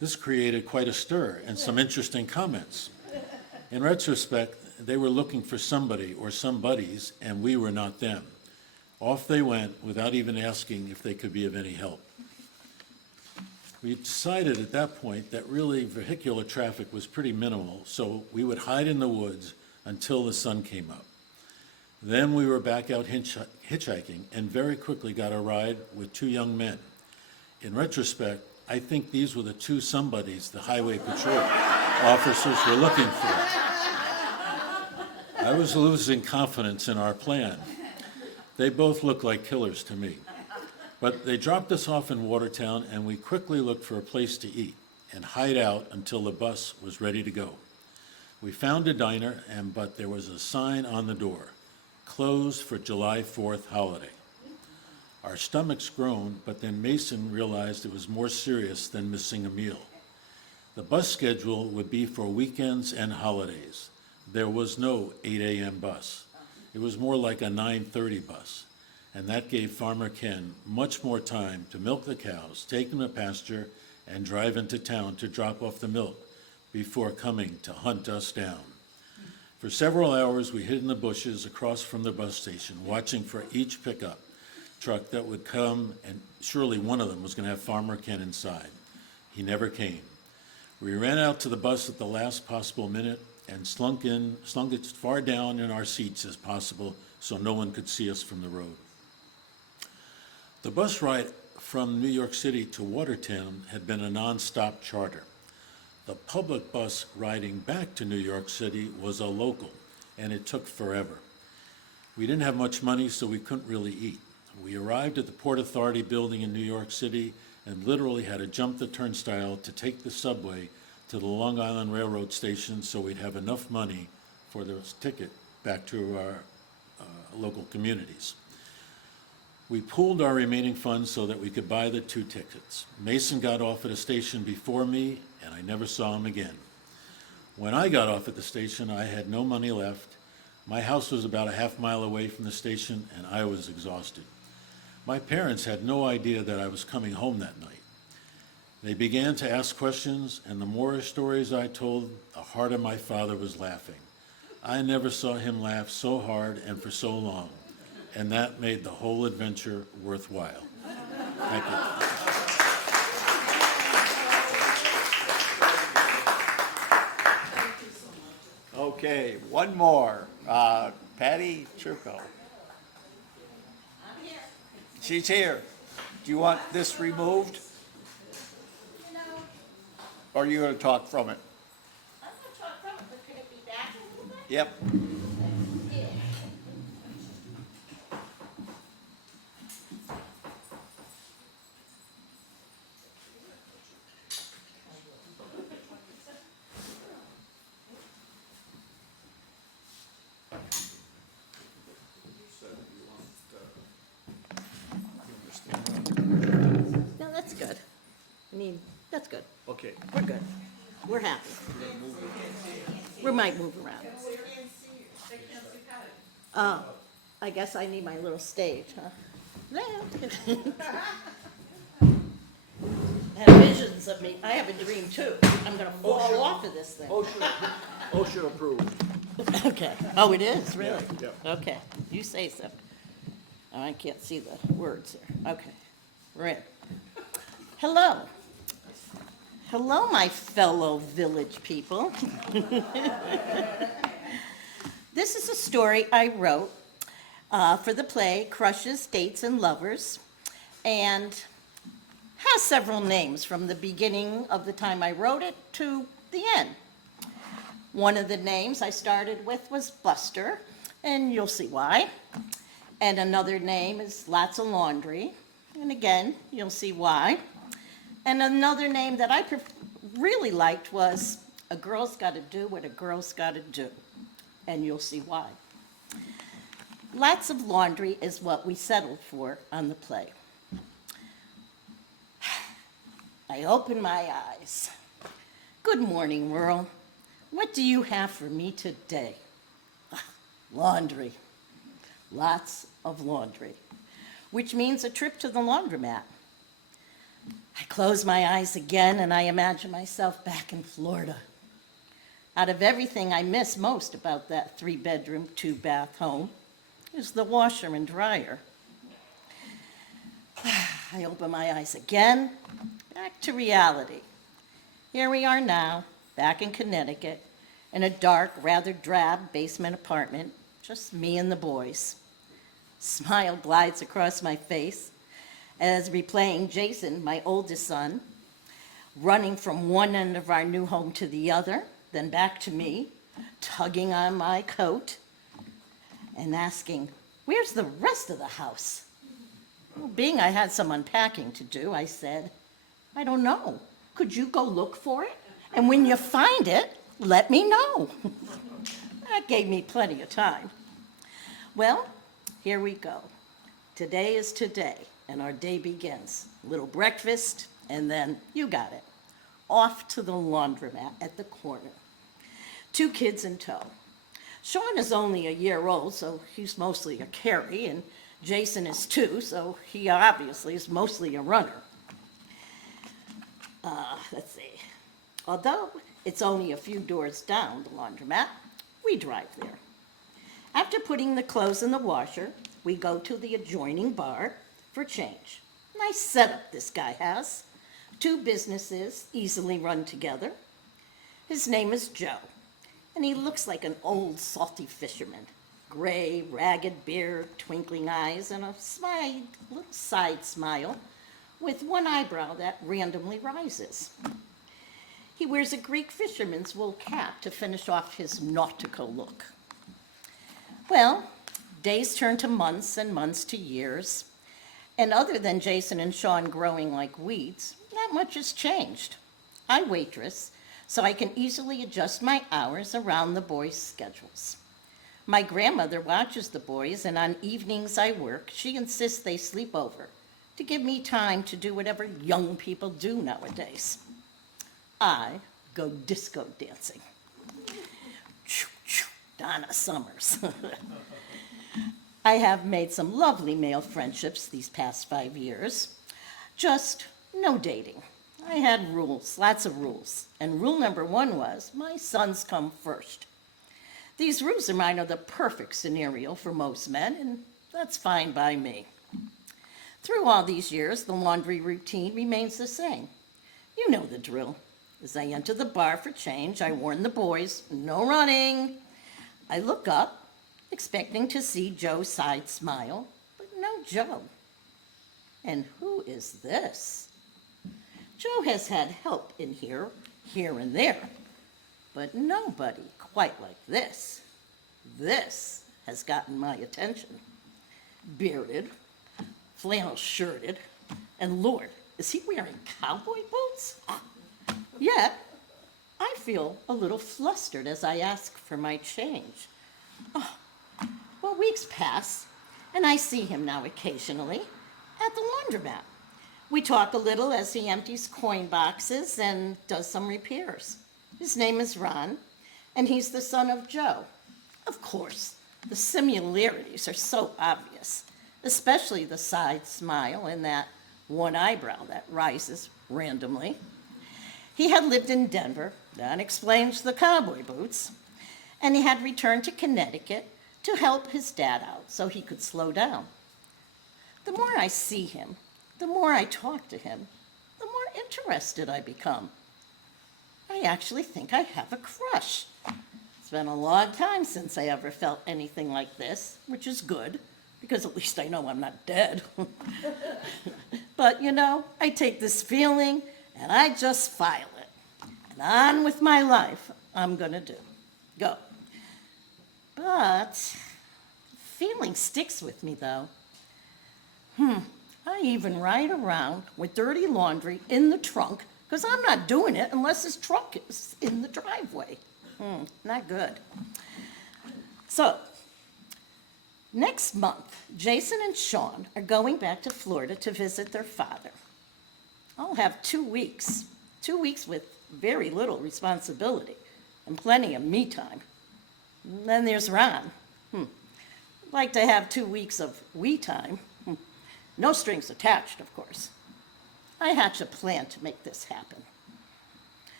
This created quite a stir and some interesting comments. In retrospect, they were looking for somebody or somebodies, and we were not them. Off they went without even asking if they could be of any help. We decided at that point that really vehicular traffic was pretty minimal, so we would hide in the woods until the sun came up. Then we were back out hitchhiking and very quickly got a ride with two young men. In retrospect, I think these were the two somebodies the highway patrol officers were looking for. I was losing confidence in our plan. They both looked like killers to me. But they dropped us off in Watertown, and we quickly looked for a place to eat and hide out until the bus was ready to go. We found a diner, but there was a sign on the door, closed for July 4th holiday. Our stomachs groaned, but then Mason realized it was more serious than missing a meal. The bus schedule would be for weekends and holidays. There was no 8 a.m. bus. It was more like a 9:30 bus, and that gave Farmer Ken much more time to milk the cows, take them to pasture, and drive into town to drop off the milk before coming to hunt us down. For several hours, we hid in the bushes across from the bus station, watching for each pickup truck that would come, and surely one of them was going to have Farmer Ken inside. He never came. We ran out to the bus at the last possible minute and slunk it far down in our seats as possible so no one could see us from the road. The bus ride from New York City to Watertown had been a nonstop charter. The public bus riding back to New York City was a local, and it took forever. We didn't have much money, so we couldn't really eat. We arrived at the Port Authority building in New York City and literally had to jump the turnstile to take the subway to the Long Island Railroad station so we'd have enough money for the ticket back to our local communities. We pooled our remaining funds so that we could buy the 2 tickets. Mason got off at a station before me, and I never saw him again. When I got off at the station, I had no money left. My house was about a half mile away from the station, and I was exhausted. My parents had no idea that I was coming home that night. They began to ask questions, and the more stories I told, the harder my father was laughing. I never saw him laugh so hard and for so long, and that made the whole adventure worthwhile. Thank you. Okay, one more. Patti Churko. She's here. Do you want this removed? Or are you going to talk from it? I'm going to talk from it, but could it be back a little bit? Yep. No, that's good. I mean, that's good. Okay. We're good. We're happy. We might move around. Oh, I guess I need my little stage, huh? No. I have visions of me. I have a dream too. I'm gonna fall off of this thing. OSHA approved. Okay. Oh, it is, really? Yeah, Okay, you say so. Oh, I can't see the words here. Okay, we're in. Hello. Hello, my fellow village people. This is a story I wrote for the play Crushes, Dates, and Lovers, and has several names from the beginning of the time I wrote it to the end. One of the names I started with was Buster, and you'll see why. And another name is Lots of Laundry, and again, you'll see why. And another name that I really liked was A Girl's Gotta Do What a Girl's Gotta Do, and you'll see why. Lots of Laundry is what we settled for on the play. I open my eyes. Good morning, world. What do you have for me today? Laundry. Lots of laundry, which means a trip to the laundromat. I close my eyes again and I imagine myself back in Florida. Out of everything I miss most about that 3-bedroom, 2-bath home is the washer and dryer. I open my eyes again, back to reality. Here we are now, back in Connecticut, in a dark, rather drab basement apartment, just me and the boys. Smile glides across my face as replaying Jason, my oldest son, running from one end of our new home to the other, then back to me, tugging on my coat and asking, "Where's the rest of the house?" Well, being I had some unpacking to do, I said, "I don't know. Could you go look for it? And when you find it, let me know." That gave me plenty of time. Well, here we go. Today is today, and our day begins. Little breakfast, and then, you got it, off to the laundromat at the corner. 2 kids in tow. Sean is only a year old, so he's mostly a carry, and Jason is 2, so he obviously is mostly a runner. Let's see. Although it's only a few doors down the laundromat, we drive there. After putting the clothes in the washer, we go to the adjoining bar for change. Nice setup this guy has. 2 businesses easily run together. His name is Joe, and he looks like an old salty fisherman. Gray, ragged beard, twinkling eyes, and a little side smile with one eyebrow that randomly rises. He wears a Greek fisherman's wool cap to finish off his nautical look. Well, days turn to months and months to years, and other than Jason and Sean growing like weeds, not much has changed. I waitress, so I can easily adjust my hours around the boys' schedules. My grandmother watches the boys, and on evenings I work, she insists they sleep over to give me time to do whatever young people do nowadays. I go disco dancing. Donna Summers. I have made some lovely male friendships these past 5 years. Just no dating. I had rules, lots of rules. And rule number 1 was, my sons come first. These rules of mine are the perfect scenario for most men, and that's fine by me. Through all these years, the laundry routine remains the same. You know the drill. As I enter the bar for change, I warn the boys, no running. I look up, expecting to see Joe's side smile, but no Joe. And who is this? Joe has had help in here and there, but nobody quite like this. This has gotten my attention. Bearded, flannel shirted, and Lord, is he wearing cowboy boots? Yet, I feel a little flustered as I ask for my change. Oh, well, weeks pass, and I see him now occasionally at the laundromat. We talk a little as he empties coin boxes and does some repairs. His name is Ron, and he's the son of Joe. Of course, the similarities are so obvious, especially the side smile and that one eyebrow that rises randomly. He had lived in Denver, that explains the cowboy boots, and he had returned to Connecticut to help his dad out so he could slow down. The more I see him, the more I talk to him, the more interested I become. I actually think I have a crush. It's been a long time since I ever felt anything like this, which is good, because at least I know I'm not dead. But, you know, I take this feeling and I just file it. And on with my life, I'm gonna go. But feeling sticks with me, though. I even ride around with dirty laundry in the trunk, because I'm not doing it unless his trunk is in the driveway. Not good. So, next month, Jason and Sean are going back to Florida to visit their father. I'll have 2 weeks. 2 weeks with very little responsibility and plenty of me time. And then there's Ron. I'd like to have 2 weeks of we time. No strings attached, of course. I hatch a plan to make this happen.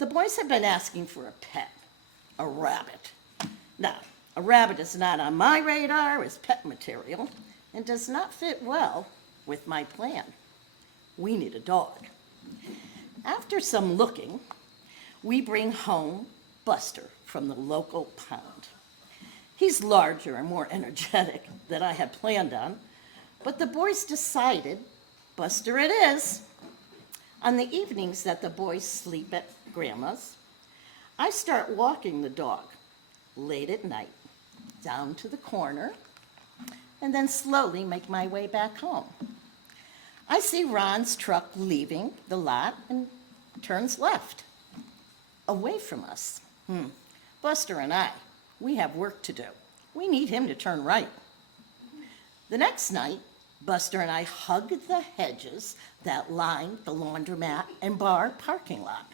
The boys have been asking for a pet. a rabbit. Now, a rabbit is not on my radar as pet material and does not fit well with my plan. We need a dog. After some looking, we bring home Buster from the local pound. He's larger and more energetic than I had planned on, but the boys decided Buster it is. On the evenings that the boys sleep at Grandma's, I start walking the dog late at night down to the corner and then slowly make my way back home. I see Ron's truck leaving the lot and turns left, away from us. Buster and I, we have work to do. We need him to turn right. The next night, Buster and I hug the hedges that line the laundromat and bar parking lot.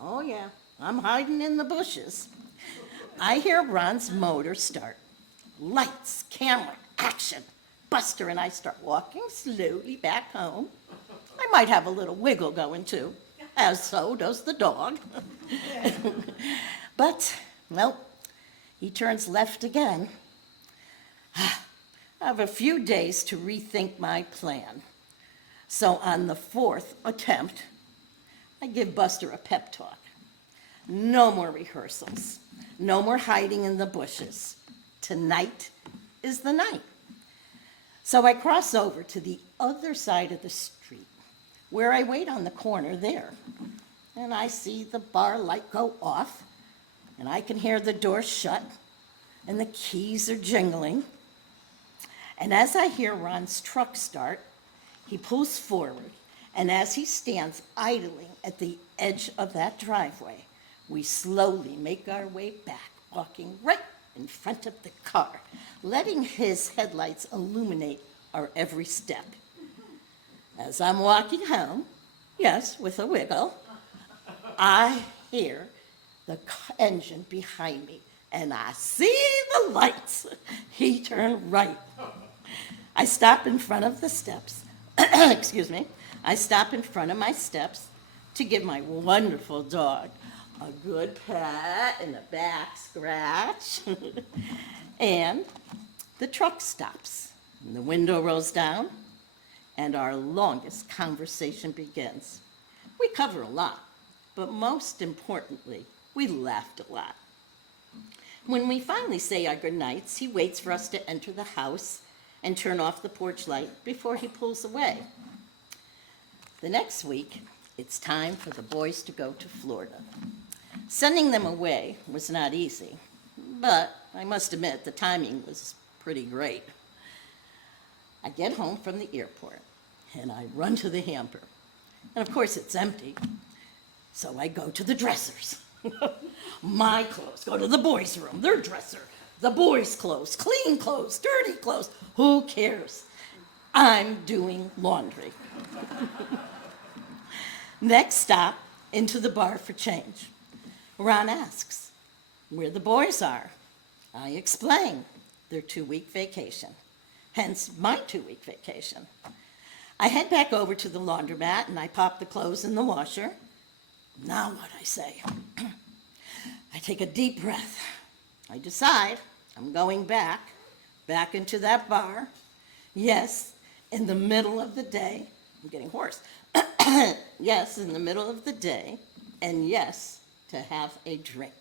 Oh yeah, I'm hiding in the bushes. I hear Ron's motor start. Lights, camera, action. Buster and I start walking slowly back home. I might have a little wiggle going too, as so does the dog. But, well, he turns left again. I have a few days to rethink my plan. So on the 4th attempt, I give Buster a pep talk. No more rehearsals. No more hiding in the bushes. Tonight is the night. So I cross over to the other side of the street, where I wait on the corner there. And I see the bar light go off, and I can hear the door shut, and the keys are jingling. And as I hear Ron's truck start, he pulls forward, and as he stands idling at the edge of that driveway, we slowly make our way back, walking right in front of the car, letting his headlights illuminate our every step. As I'm walking home, yes, with a wiggle, I hear the engine behind me, and I see the lights. He turned right. I stop in front of the steps. Excuse me. I stop in front of my steps to give my wonderful dog a good pat and a back scratch. And the truck stops, and the window rolls down, and our longest conversation begins. We cover a lot, but most importantly, we laughed a lot. When we finally say our goodnights, he waits for us to enter the house and turn off the porch light before he pulls away. The next week, it's time for the boys to go to Florida. Sending them away was not easy, but I must admit the timing was pretty great. I get home from the airport, and I run to the hamper. And of course, it's empty, so I go to the dressers. My clothes go to the boys' room, their dresser. The boys' clothes, clean clothes, dirty clothes, who cares? I'm doing laundry. Next stop, into the bar for change. Ron asks where the boys are. I explain their 2-week vacation, hence my 2-week vacation. I head back over to the laundromat and I pop the clothes in the washer. Now what I say? I take a deep breath. I decide I'm going back into that bar. Yes, in the middle of the day. I'm getting hoarse. Yes, in the middle of the day, and yes, to have a drink.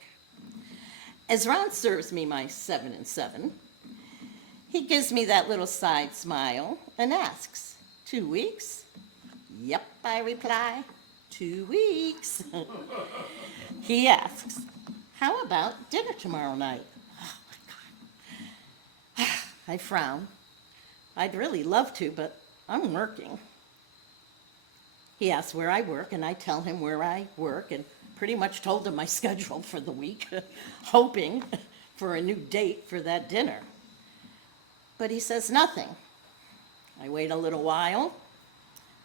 As Ron serves me my 7 and 7, he gives me that little side smile and asks, 2 weeks? Yep, I reply, 2 weeks. He asks, how about dinner tomorrow night? Oh my God. I frown. I'd really love to, but I'm working. He asks where I work, and I tell him where I work, and pretty much told him my schedule for the week, hoping for a new date for that dinner. But he says nothing. I wait a little while,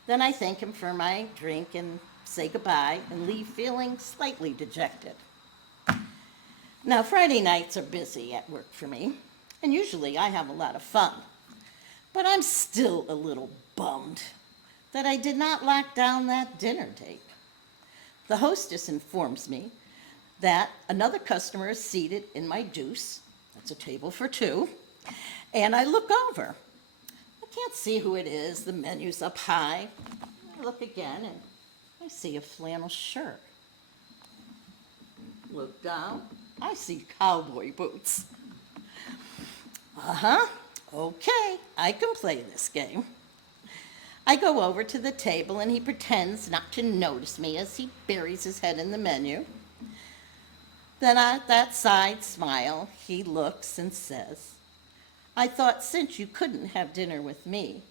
then I thank him for my drink and say goodbye and leave feeling slightly dejected. Now, Friday nights are busy at work for me, and usually I have a lot of fun. But I'm still a little bummed that I did not lock down that dinner date. The hostess informs me that another customer is seated in my deuce. That's a table for two. And I look over. I can't see who it is. The menu's up high. I look again and I see a flannel shirt. Look down. I see cowboy boots. Okay, I can play this game. I go over to the table and he pretends not to notice me as he buries his head in the menu. Then at that side smile, he looks and says, I thought since you couldn't have dinner with me,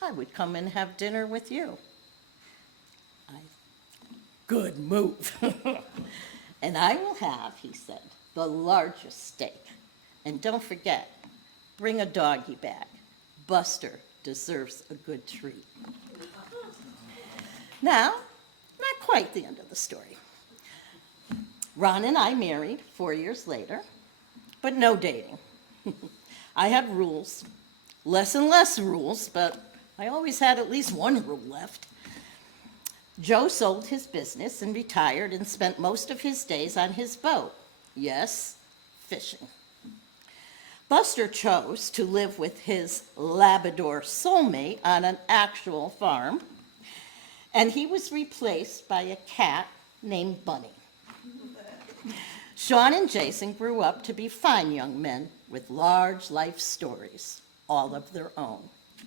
I would come and have dinner with you. Good move. And I will have, he said, the largest steak. And don't forget, bring a doggy bag. Buster deserves a good treat. Now, not quite the end of the story. Ron and I married 4 years later, but no dating. I had rules, less and less rules, but I always had at least one rule left. Joe sold his business and retired and spent most of his days on his boat. Yes, fishing. Buster chose to live with his Labrador soulmate on an actual farm, and he was replaced by a cat named Bunny. Sean and Jason grew up to be fine young men with large life stories, all of their own.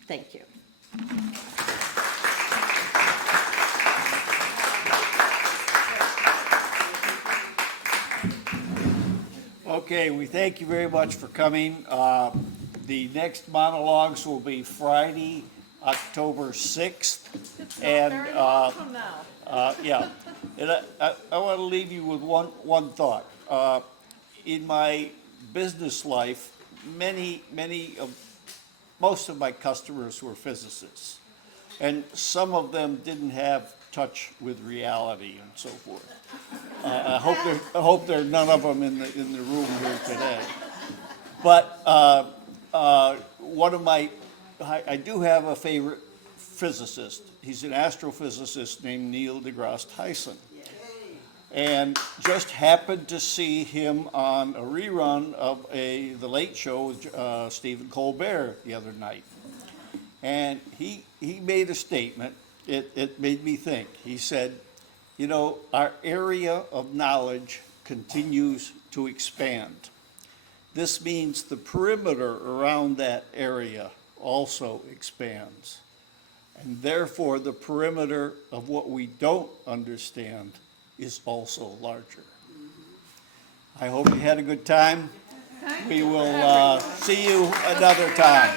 Thank you. Okay, we thank you very much for coming. The next monologues will be Friday, October 6th. And, Very long from now. yeah, and I want to leave you with one thought. In my business life, most of my customers were physicists, and some of them didn't have touch with reality and so forth. I hope there are none of them in the room here today. But I do have a favorite physicist. He's an astrophysicist named Neil deGrasse Tyson. And just happened to see him on a rerun of The Late Show with Stephen Colbert the other night. And he made a statement. It made me think. He said, you know, our area of knowledge continues to expand. This means the perimeter around that area also expands. And therefore, the perimeter of what we don't understand is also larger. I hope you had a good time. We will see you another time.